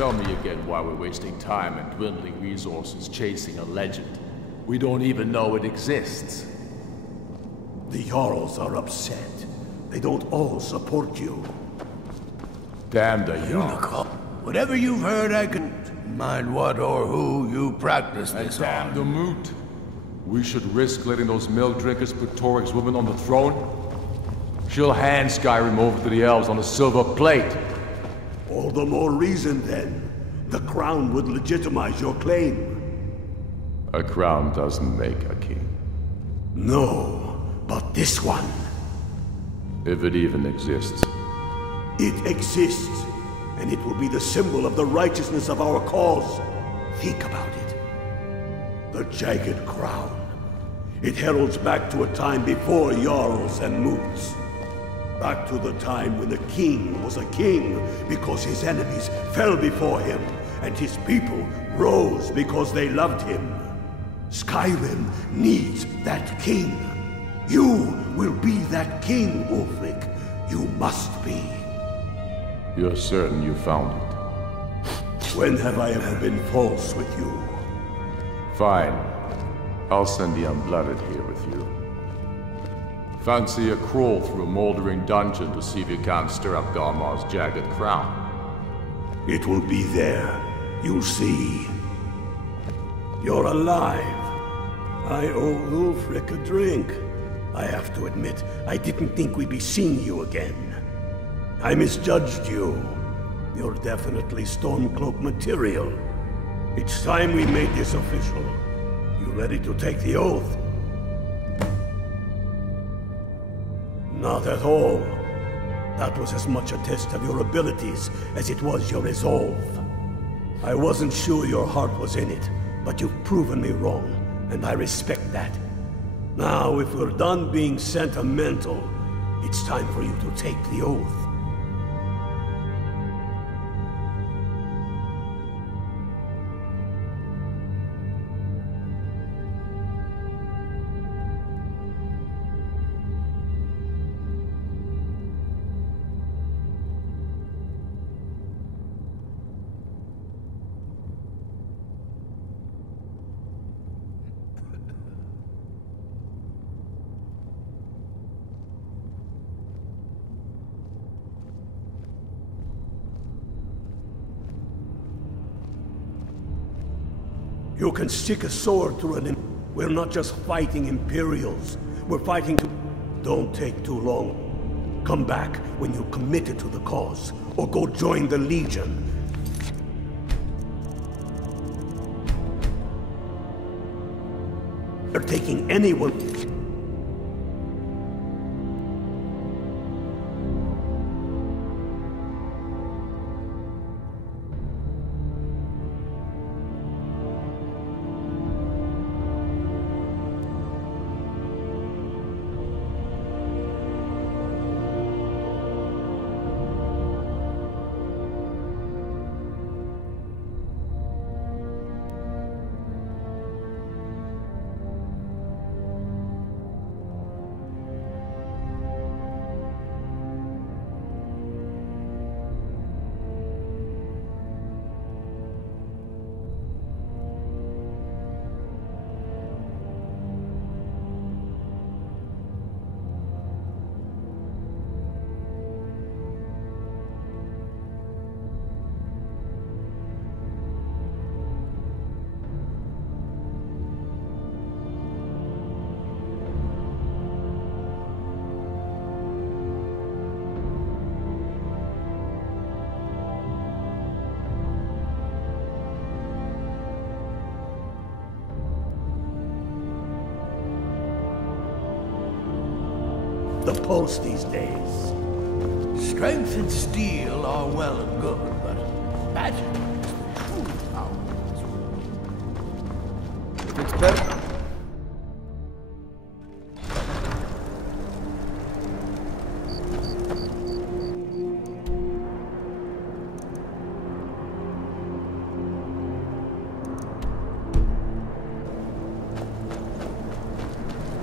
Tell me again why we're wasting time and dwindling resources chasing a legend. We don't even know it exists. The Jarls are upset. They don't all support you. Damn the Jarls. Whatever you've heard, I couldn't mind what or who you practice this on. Damn the moot. We should risk letting those mill drinkers put Torik's woman on the throne? She'll hand Skyrim over to the elves on a silver plate. All the more reason, then. The crown would legitimize your claim. A crown doesn't make a king. No, but this one. If it even exists. It exists, and it will be the symbol of the righteousness of our cause. Think about it. The jagged crown. It heralds back to a time before Jarls and Moots. Back to the time when the king was a king because his enemies fell before him, and his people rose because they loved him. Skyrim needs that king. You will be that king, Ulfric. You must be. You're certain you found it? When have I ever been false with you? Fine. I'll send the Unblooded here with you. Fancy a crawl through a moldering dungeon to see if you can't stir up Garmar's jagged crown. It will be there. You'll see. You're alive. I owe Ulfric a drink. I have to admit, I didn't think we'd be seeing you again. I misjudged you. You're definitely Stormcloak material. It's time we made this official. You ready to take the oath? Not at all. That was as much a test of your abilities as it was your resolve. I wasn't sure your heart was in it, but you've proven me wrong, and I respect that. Now, if we're done being sentimental, it's time for you to take the oath. You can stick a sword through an... We're not just fighting Imperials. We're fighting to... Don't take too long. Come back when you're committed to the cause, or go join the Legion. They're taking anyone... The pulse these days. Strength and steel are well and good, but magic is the true power. If it's better...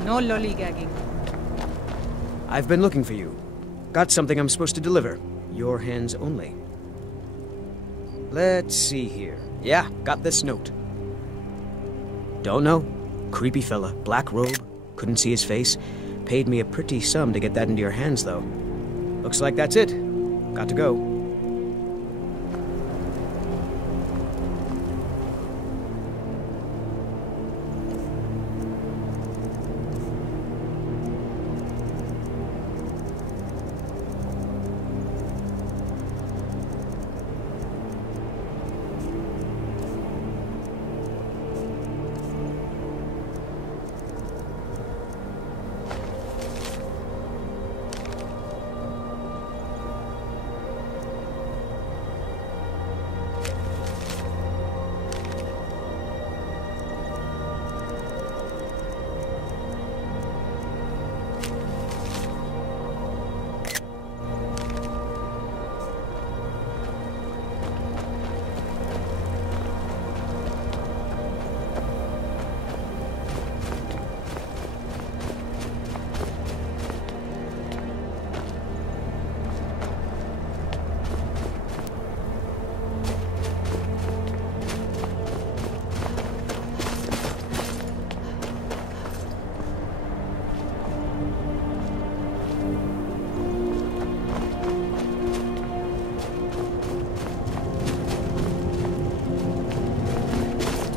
No lollygagging. I've been looking for you. Got something I'm supposed to deliver. Your hands only. Let's see here. Yeah, got this note. Don't know. Creepy fella, black robe, couldn't see his face. Paid me a pretty sum to get that into your hands, though. Looks like that's it. Got to go.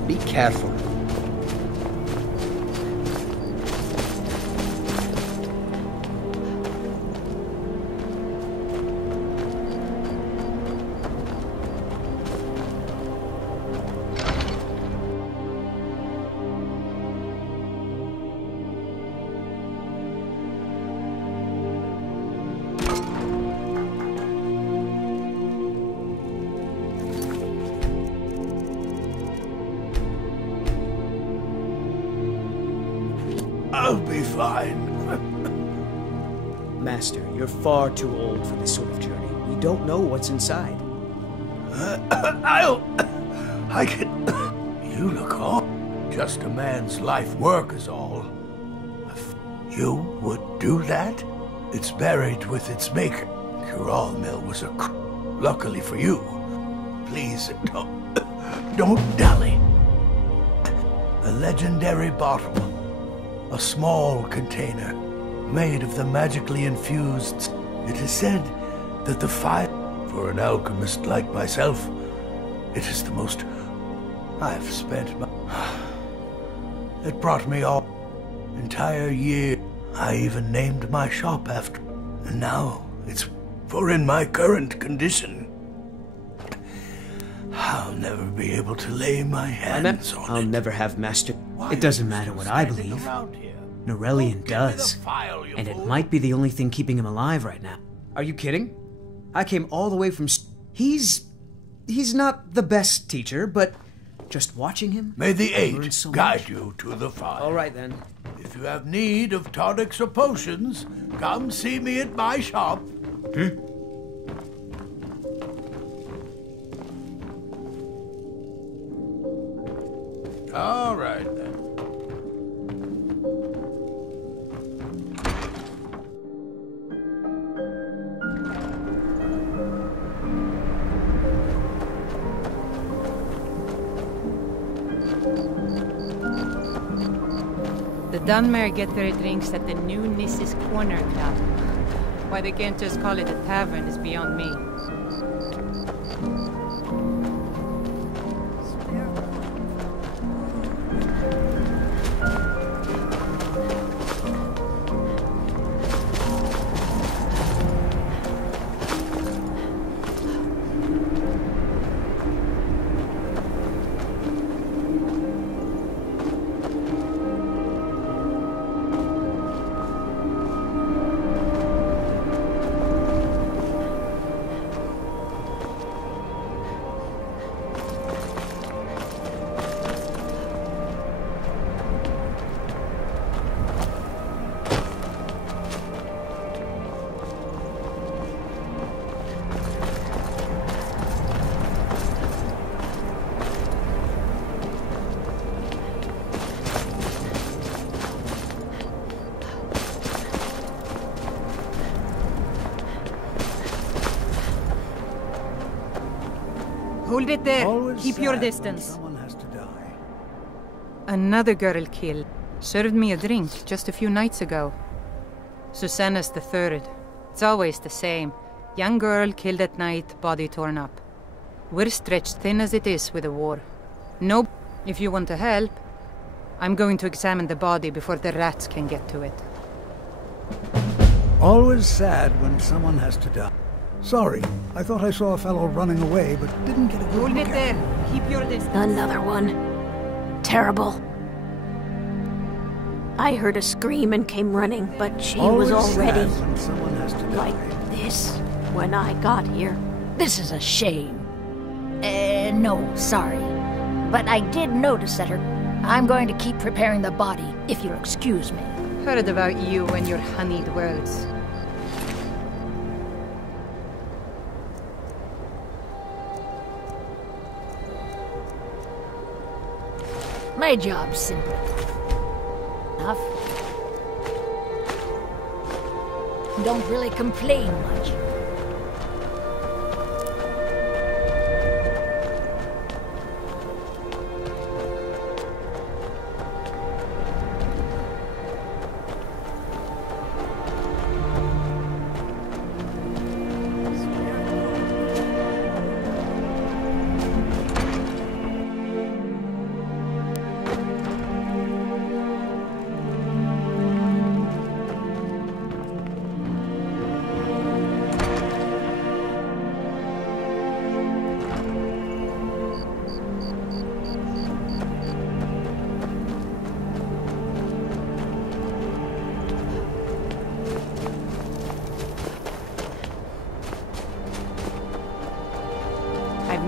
Be careful. I'll be fine. Master, you're far too old for this sort of journey. We don't know what's inside. I can... You look old. Just a man's life work is all. You would do that? It's buried with its maker. Cural Mill was a... Luckily for you. Please, don't dally. A legendary bottle. A small container, made of the magically infused... It is said that the fire... For an alchemist like myself, it is the most... I've spent my... It brought me all... entire year. I even named my shop after... And now, it's... For in my current condition... I'll never be able to lay my hands on it. I'll never have Master... It doesn't matter what I believe. Norellian does. And it might be the only thing keeping him alive right now. Are you kidding? I came all the way from... He's not the best teacher, but just watching him... May the Eight guide you to the fire. All right, then. If you have need of tonics or potions, come see me at my shop. All right, then. The Dunmere get their drinks at the new Nissa's Corner Club. Why they can't just call it a tavern is beyond me. Hold it there. Always Keep your sad when distance. someone has to die. Another girl killed. Served me a drink just a few nights ago. Susanna's the third. It's always the same. Young girl killed at night, body torn up. We're stretched thin as it is with the war. Nope. If you want to help, I'm going to examine the body before the rats can get to it. Always sad when someone has to die. Sorry, I thought I saw a fellow running away, but didn't get a good Hold look it at there. him. Keep your distance. Another one. Terrible. I heard a scream and came running, but she was Always already sad when someone has to die. like this when I got here. This is a shame. No, sorry. But I did notice that I'm going to keep preparing the body, if you'll excuse me. Heard about you and your honeyed words. My job's simple enough. Don't really complain much.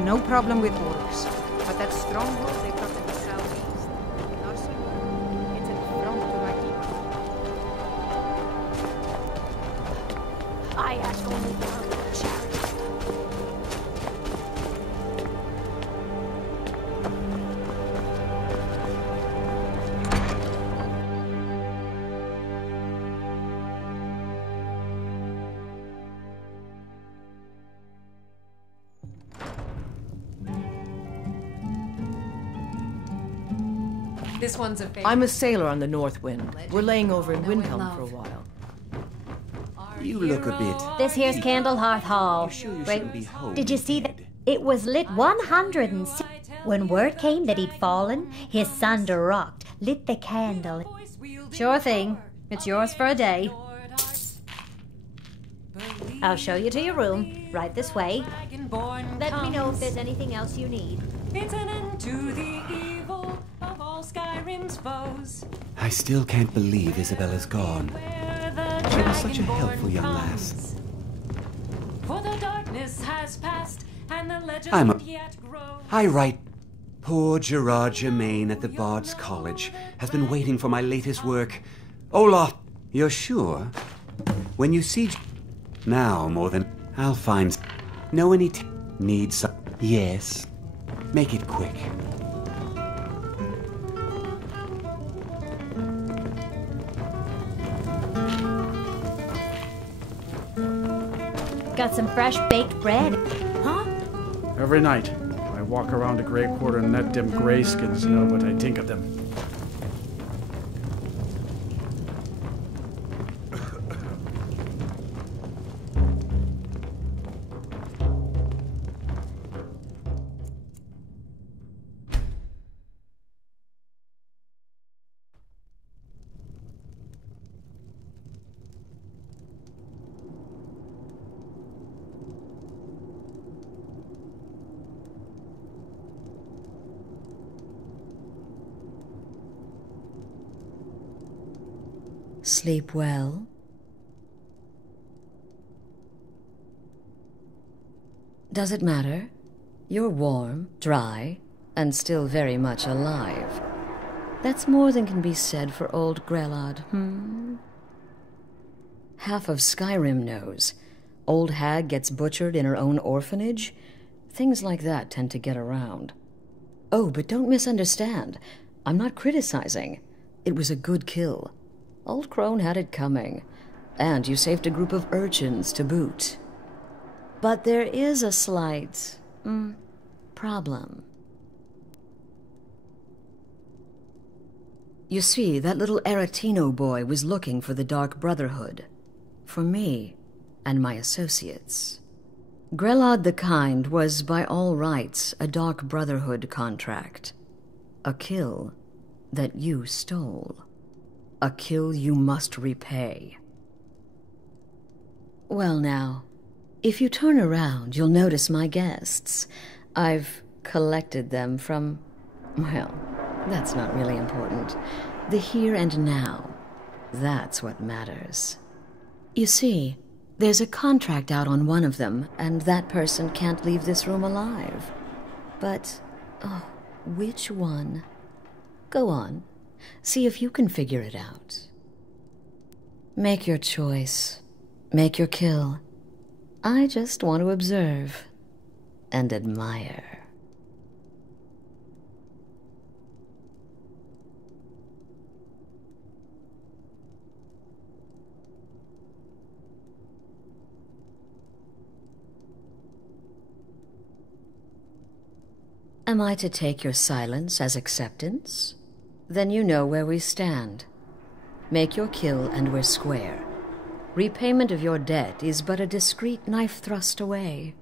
No problem with orcs, but that stronghold they built in the southeast, not so good. It's an affront to my people. I ask only for charity. This one's a favorite. I'm a sailor on the North Wind. We're laying over in Windhelm for a while. You look a bit... This here's Candlehearth Hall. Sure you Wait, shouldn't be home. did you see that? It was lit 106. When word came that he'd fallen, his son rocked, lit the candle. Sure thing. It's yours for a day. I'll show you to your room. Right this way. Let me know if there's anything else you need. It's an end to the evil of all Skyrim's foes. I still can't believe Isabella's gone. She was such a helpful young lass. For the darkness has passed, and the legend I'm a... yet grows. I write... Poor Gerard Germain at the Bard's College has been waiting for my latest work. Olaf, you're sure? When you see... Now more than... I'll find... Know any... Need some... Yes. Make it quick. Got some fresh baked bread. Huh? Every night, I walk around the Grey Quarter and let them greyskins know what I think of them. Sleep well? Does it matter? You're warm, dry, and still very much alive. That's more than can be said for old Grelad, Half of Skyrim knows. Old hag gets butchered in her own orphanage. Things like that tend to get around. Oh, but don't misunderstand. I'm not criticizing. It was a good kill. Old Crone had it coming. And you saved a group of urchins to boot. But there is a slight... problem? You see, that little Aretino boy was looking for the Dark Brotherhood. For me and my associates. Grelod the Kind was, by all rights, a Dark Brotherhood contract. A kill that you stole. A kill you must repay. Well now, if you turn around, you'll notice my guests. I've collected them from... well, that's not really important. The here and now. That's what matters. You see, there's a contract out on one of them, and that person can't leave this room alive. But, oh, which one? Go on. See if you can figure it out. Make your choice. Make your kill. I just want to observe and admire. Am I to take your silence as acceptance? Then you know where we stand. Make your kill and we're square. Repayment of your debt is but a discreet knife thrust away.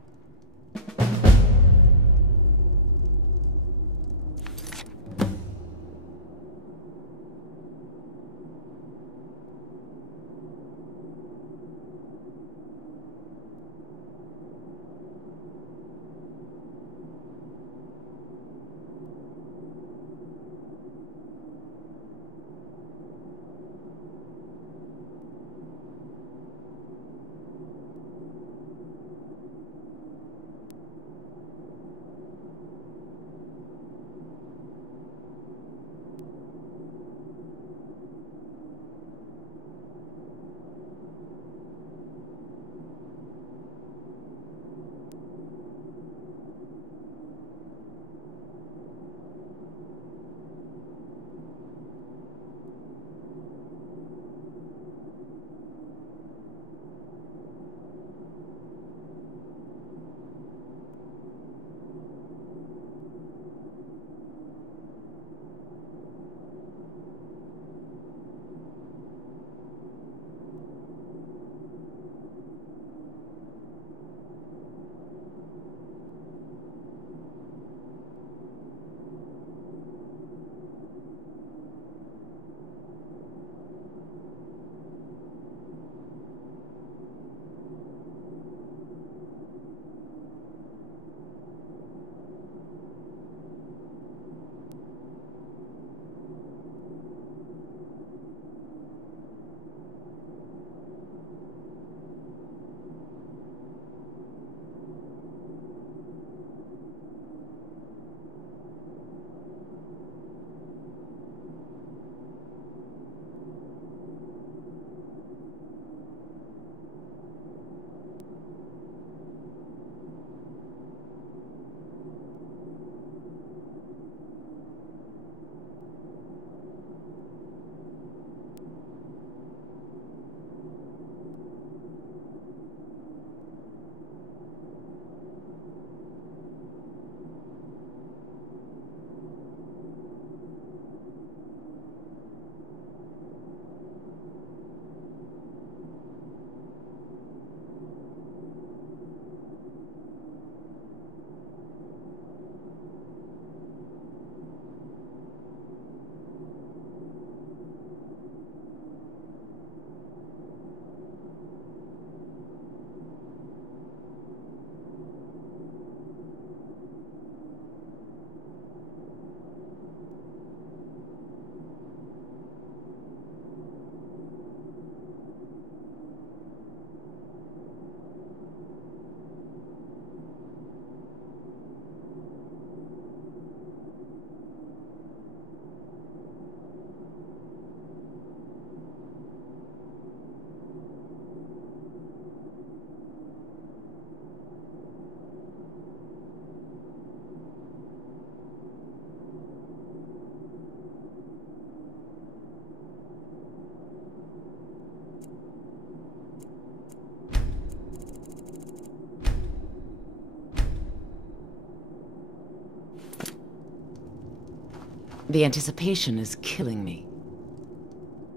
The anticipation is killing me.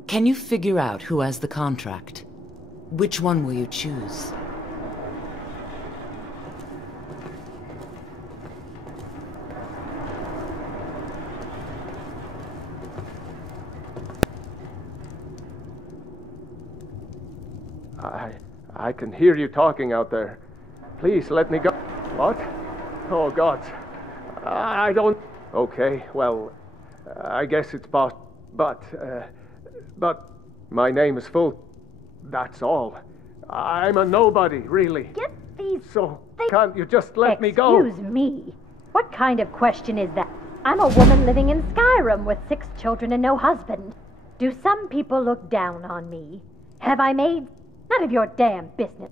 Can you figure out who has the contract? Which one will you choose? I can hear you talking out there. Please let me go. What? Oh, God. I don't... Okay, well, I guess it's possible. But my name is full. That's all. I'm a nobody, really. Get these... So, can't you just let me go? Excuse me. What kind of question is that? I'm a woman living in Skyrim with 6 children and no husband. Do some people look down on me? Have I made... None of your damn business.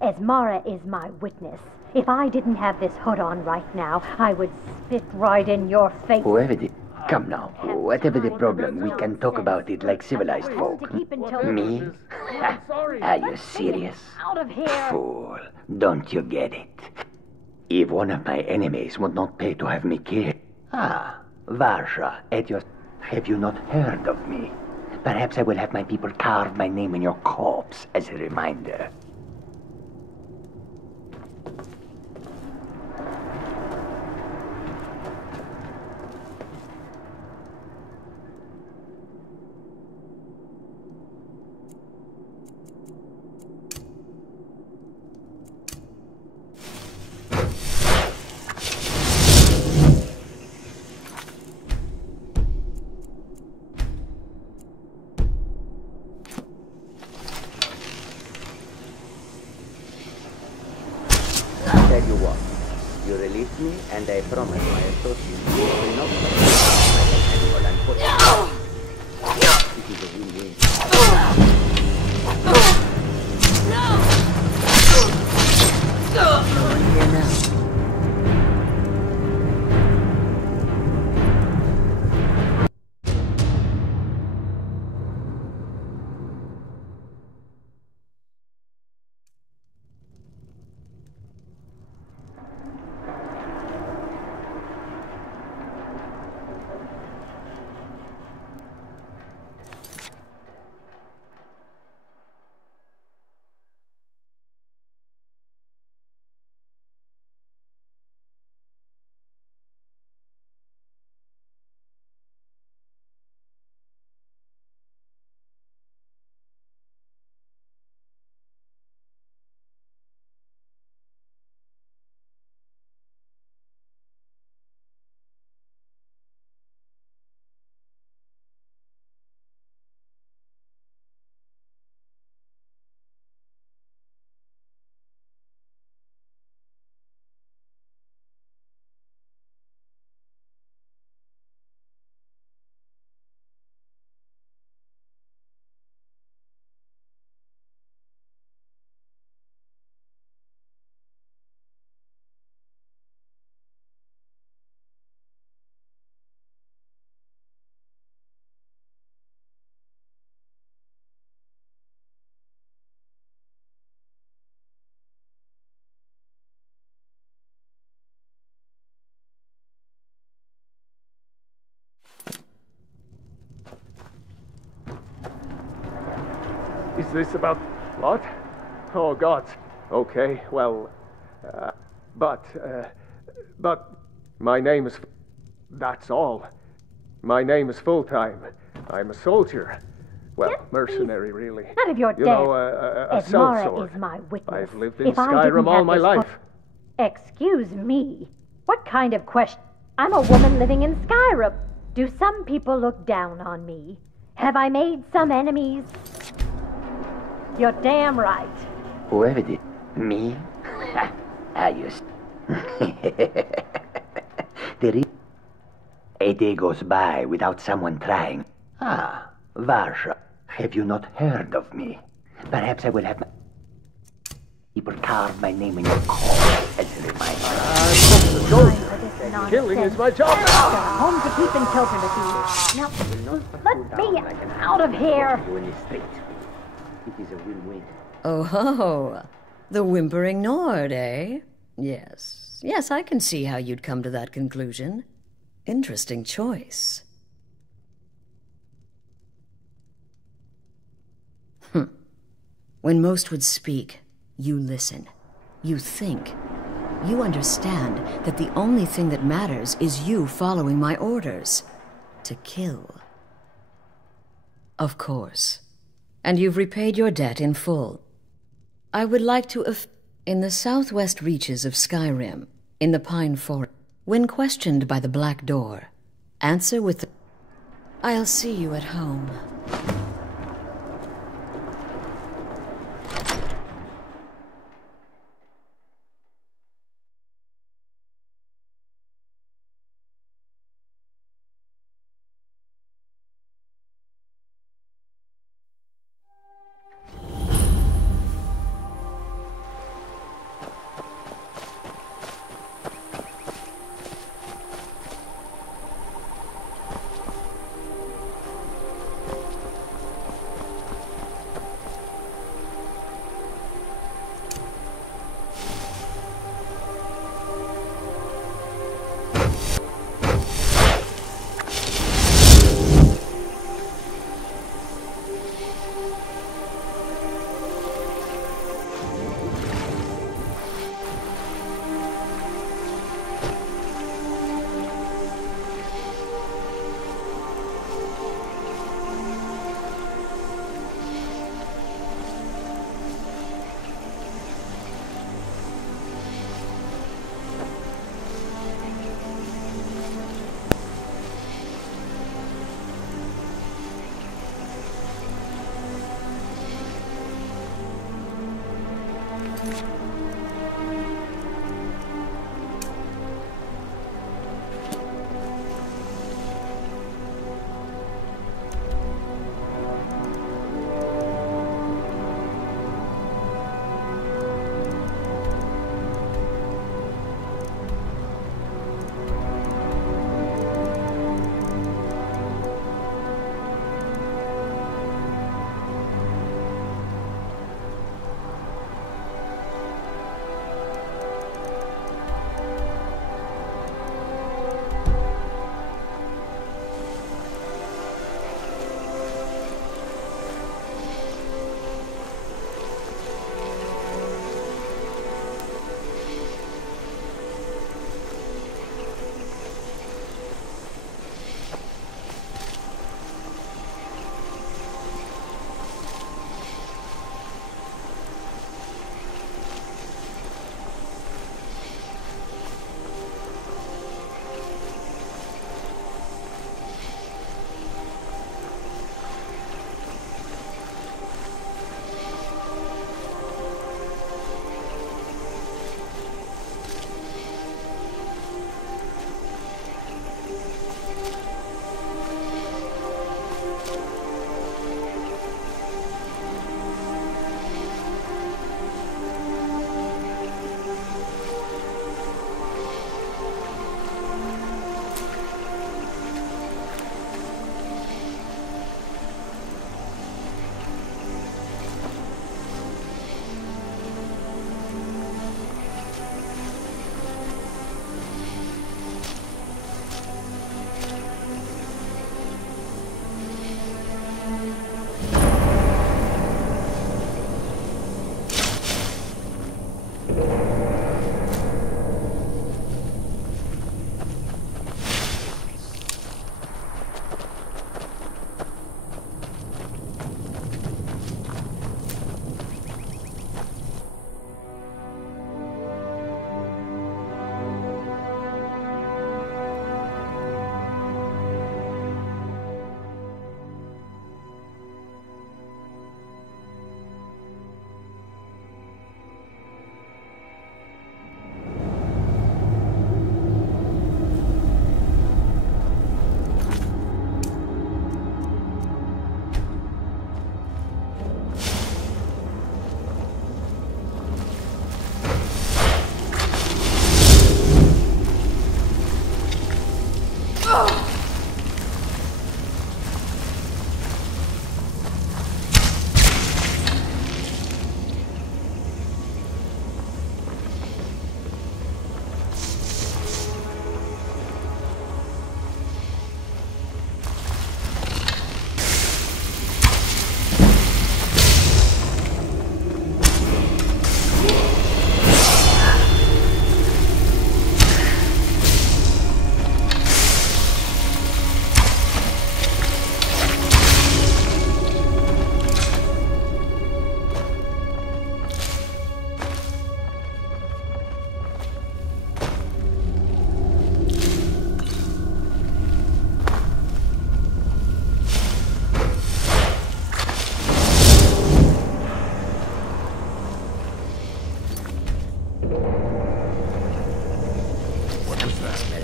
Esmara is my witness. If I didn't have this hood on right now, I would spit right in your face. Whoever did... Come now. Whatever the problem, we can talk about it like civilized folk. Me? Are you serious? Out of here! Fool. Don't you get it? If one of my enemies would not pay to have me killed... Ah, Varsha, at your... Have you not heard of me? Perhaps I will have my people carve my name in your corpse as a reminder. Tell you what, you release me, and I promise my associates will not my animal and put it is a win-win. Here now. Is this about... What? Oh, God. Okay, well... But my name is... That's all. My name is full-time. I'm a soldier. Well, mercenary, really. None of your You know, a Esmara sellsword. is my witness. I've lived in Skyrim all my life. Excuse me. What kind of question? I'm a woman living in Skyrim. Do some people look down on me? Have I made some enemies? You're damn right. Whoever did... Me? Are you... A day goes by without someone trying. Ah, Varsha, have you not heard of me? Perhaps I will have my... people carve my name in your corpse as a reminder. Killing is my job. Home to keep and children to feed. Now, let me out of here. It is a win-win. Oh ho! The whimpering Nord, eh? Yes. Yes, I can see how you'd come to that conclusion. Interesting choice. When most would speak, you listen. You think. You understand that the only thing that matters is you following my orders. To kill. Of course. And you've repaid your debt in full. I would like to in the southwest reaches of Skyrim, in the Pine Forest, when questioned by the Black Door, answer with the... I'll see you at home.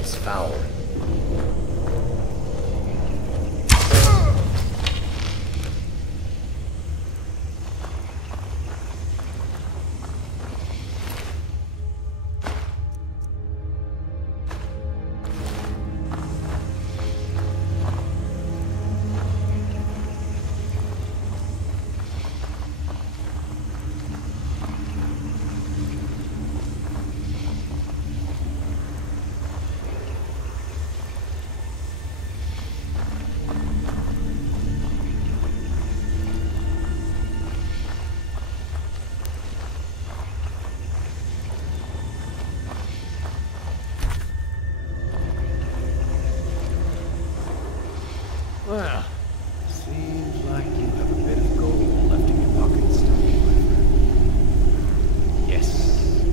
It's foul. Well, seems like you have a bit of gold left in your pockets, don't you, my friend? Yes.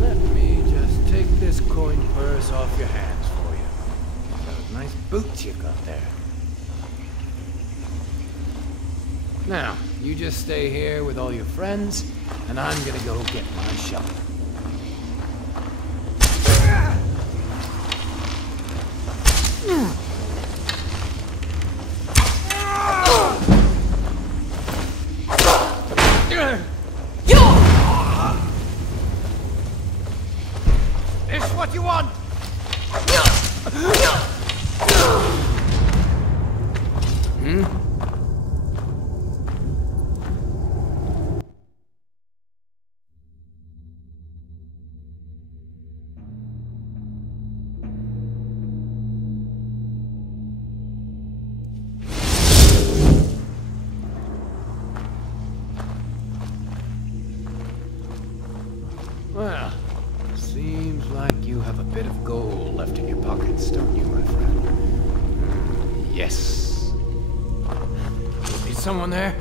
Let me just take this coin purse off your hands for you. Those nice boots you got there. Now, you just stay here with all your friends, and I'm gonna go get my shovel. It's what you want! Hmm? Well, seems like you have a bit of gold left in your pockets, don't you, my friend? Yes. Is someone there?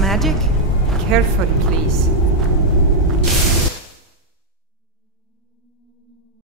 Magic? Careful, please.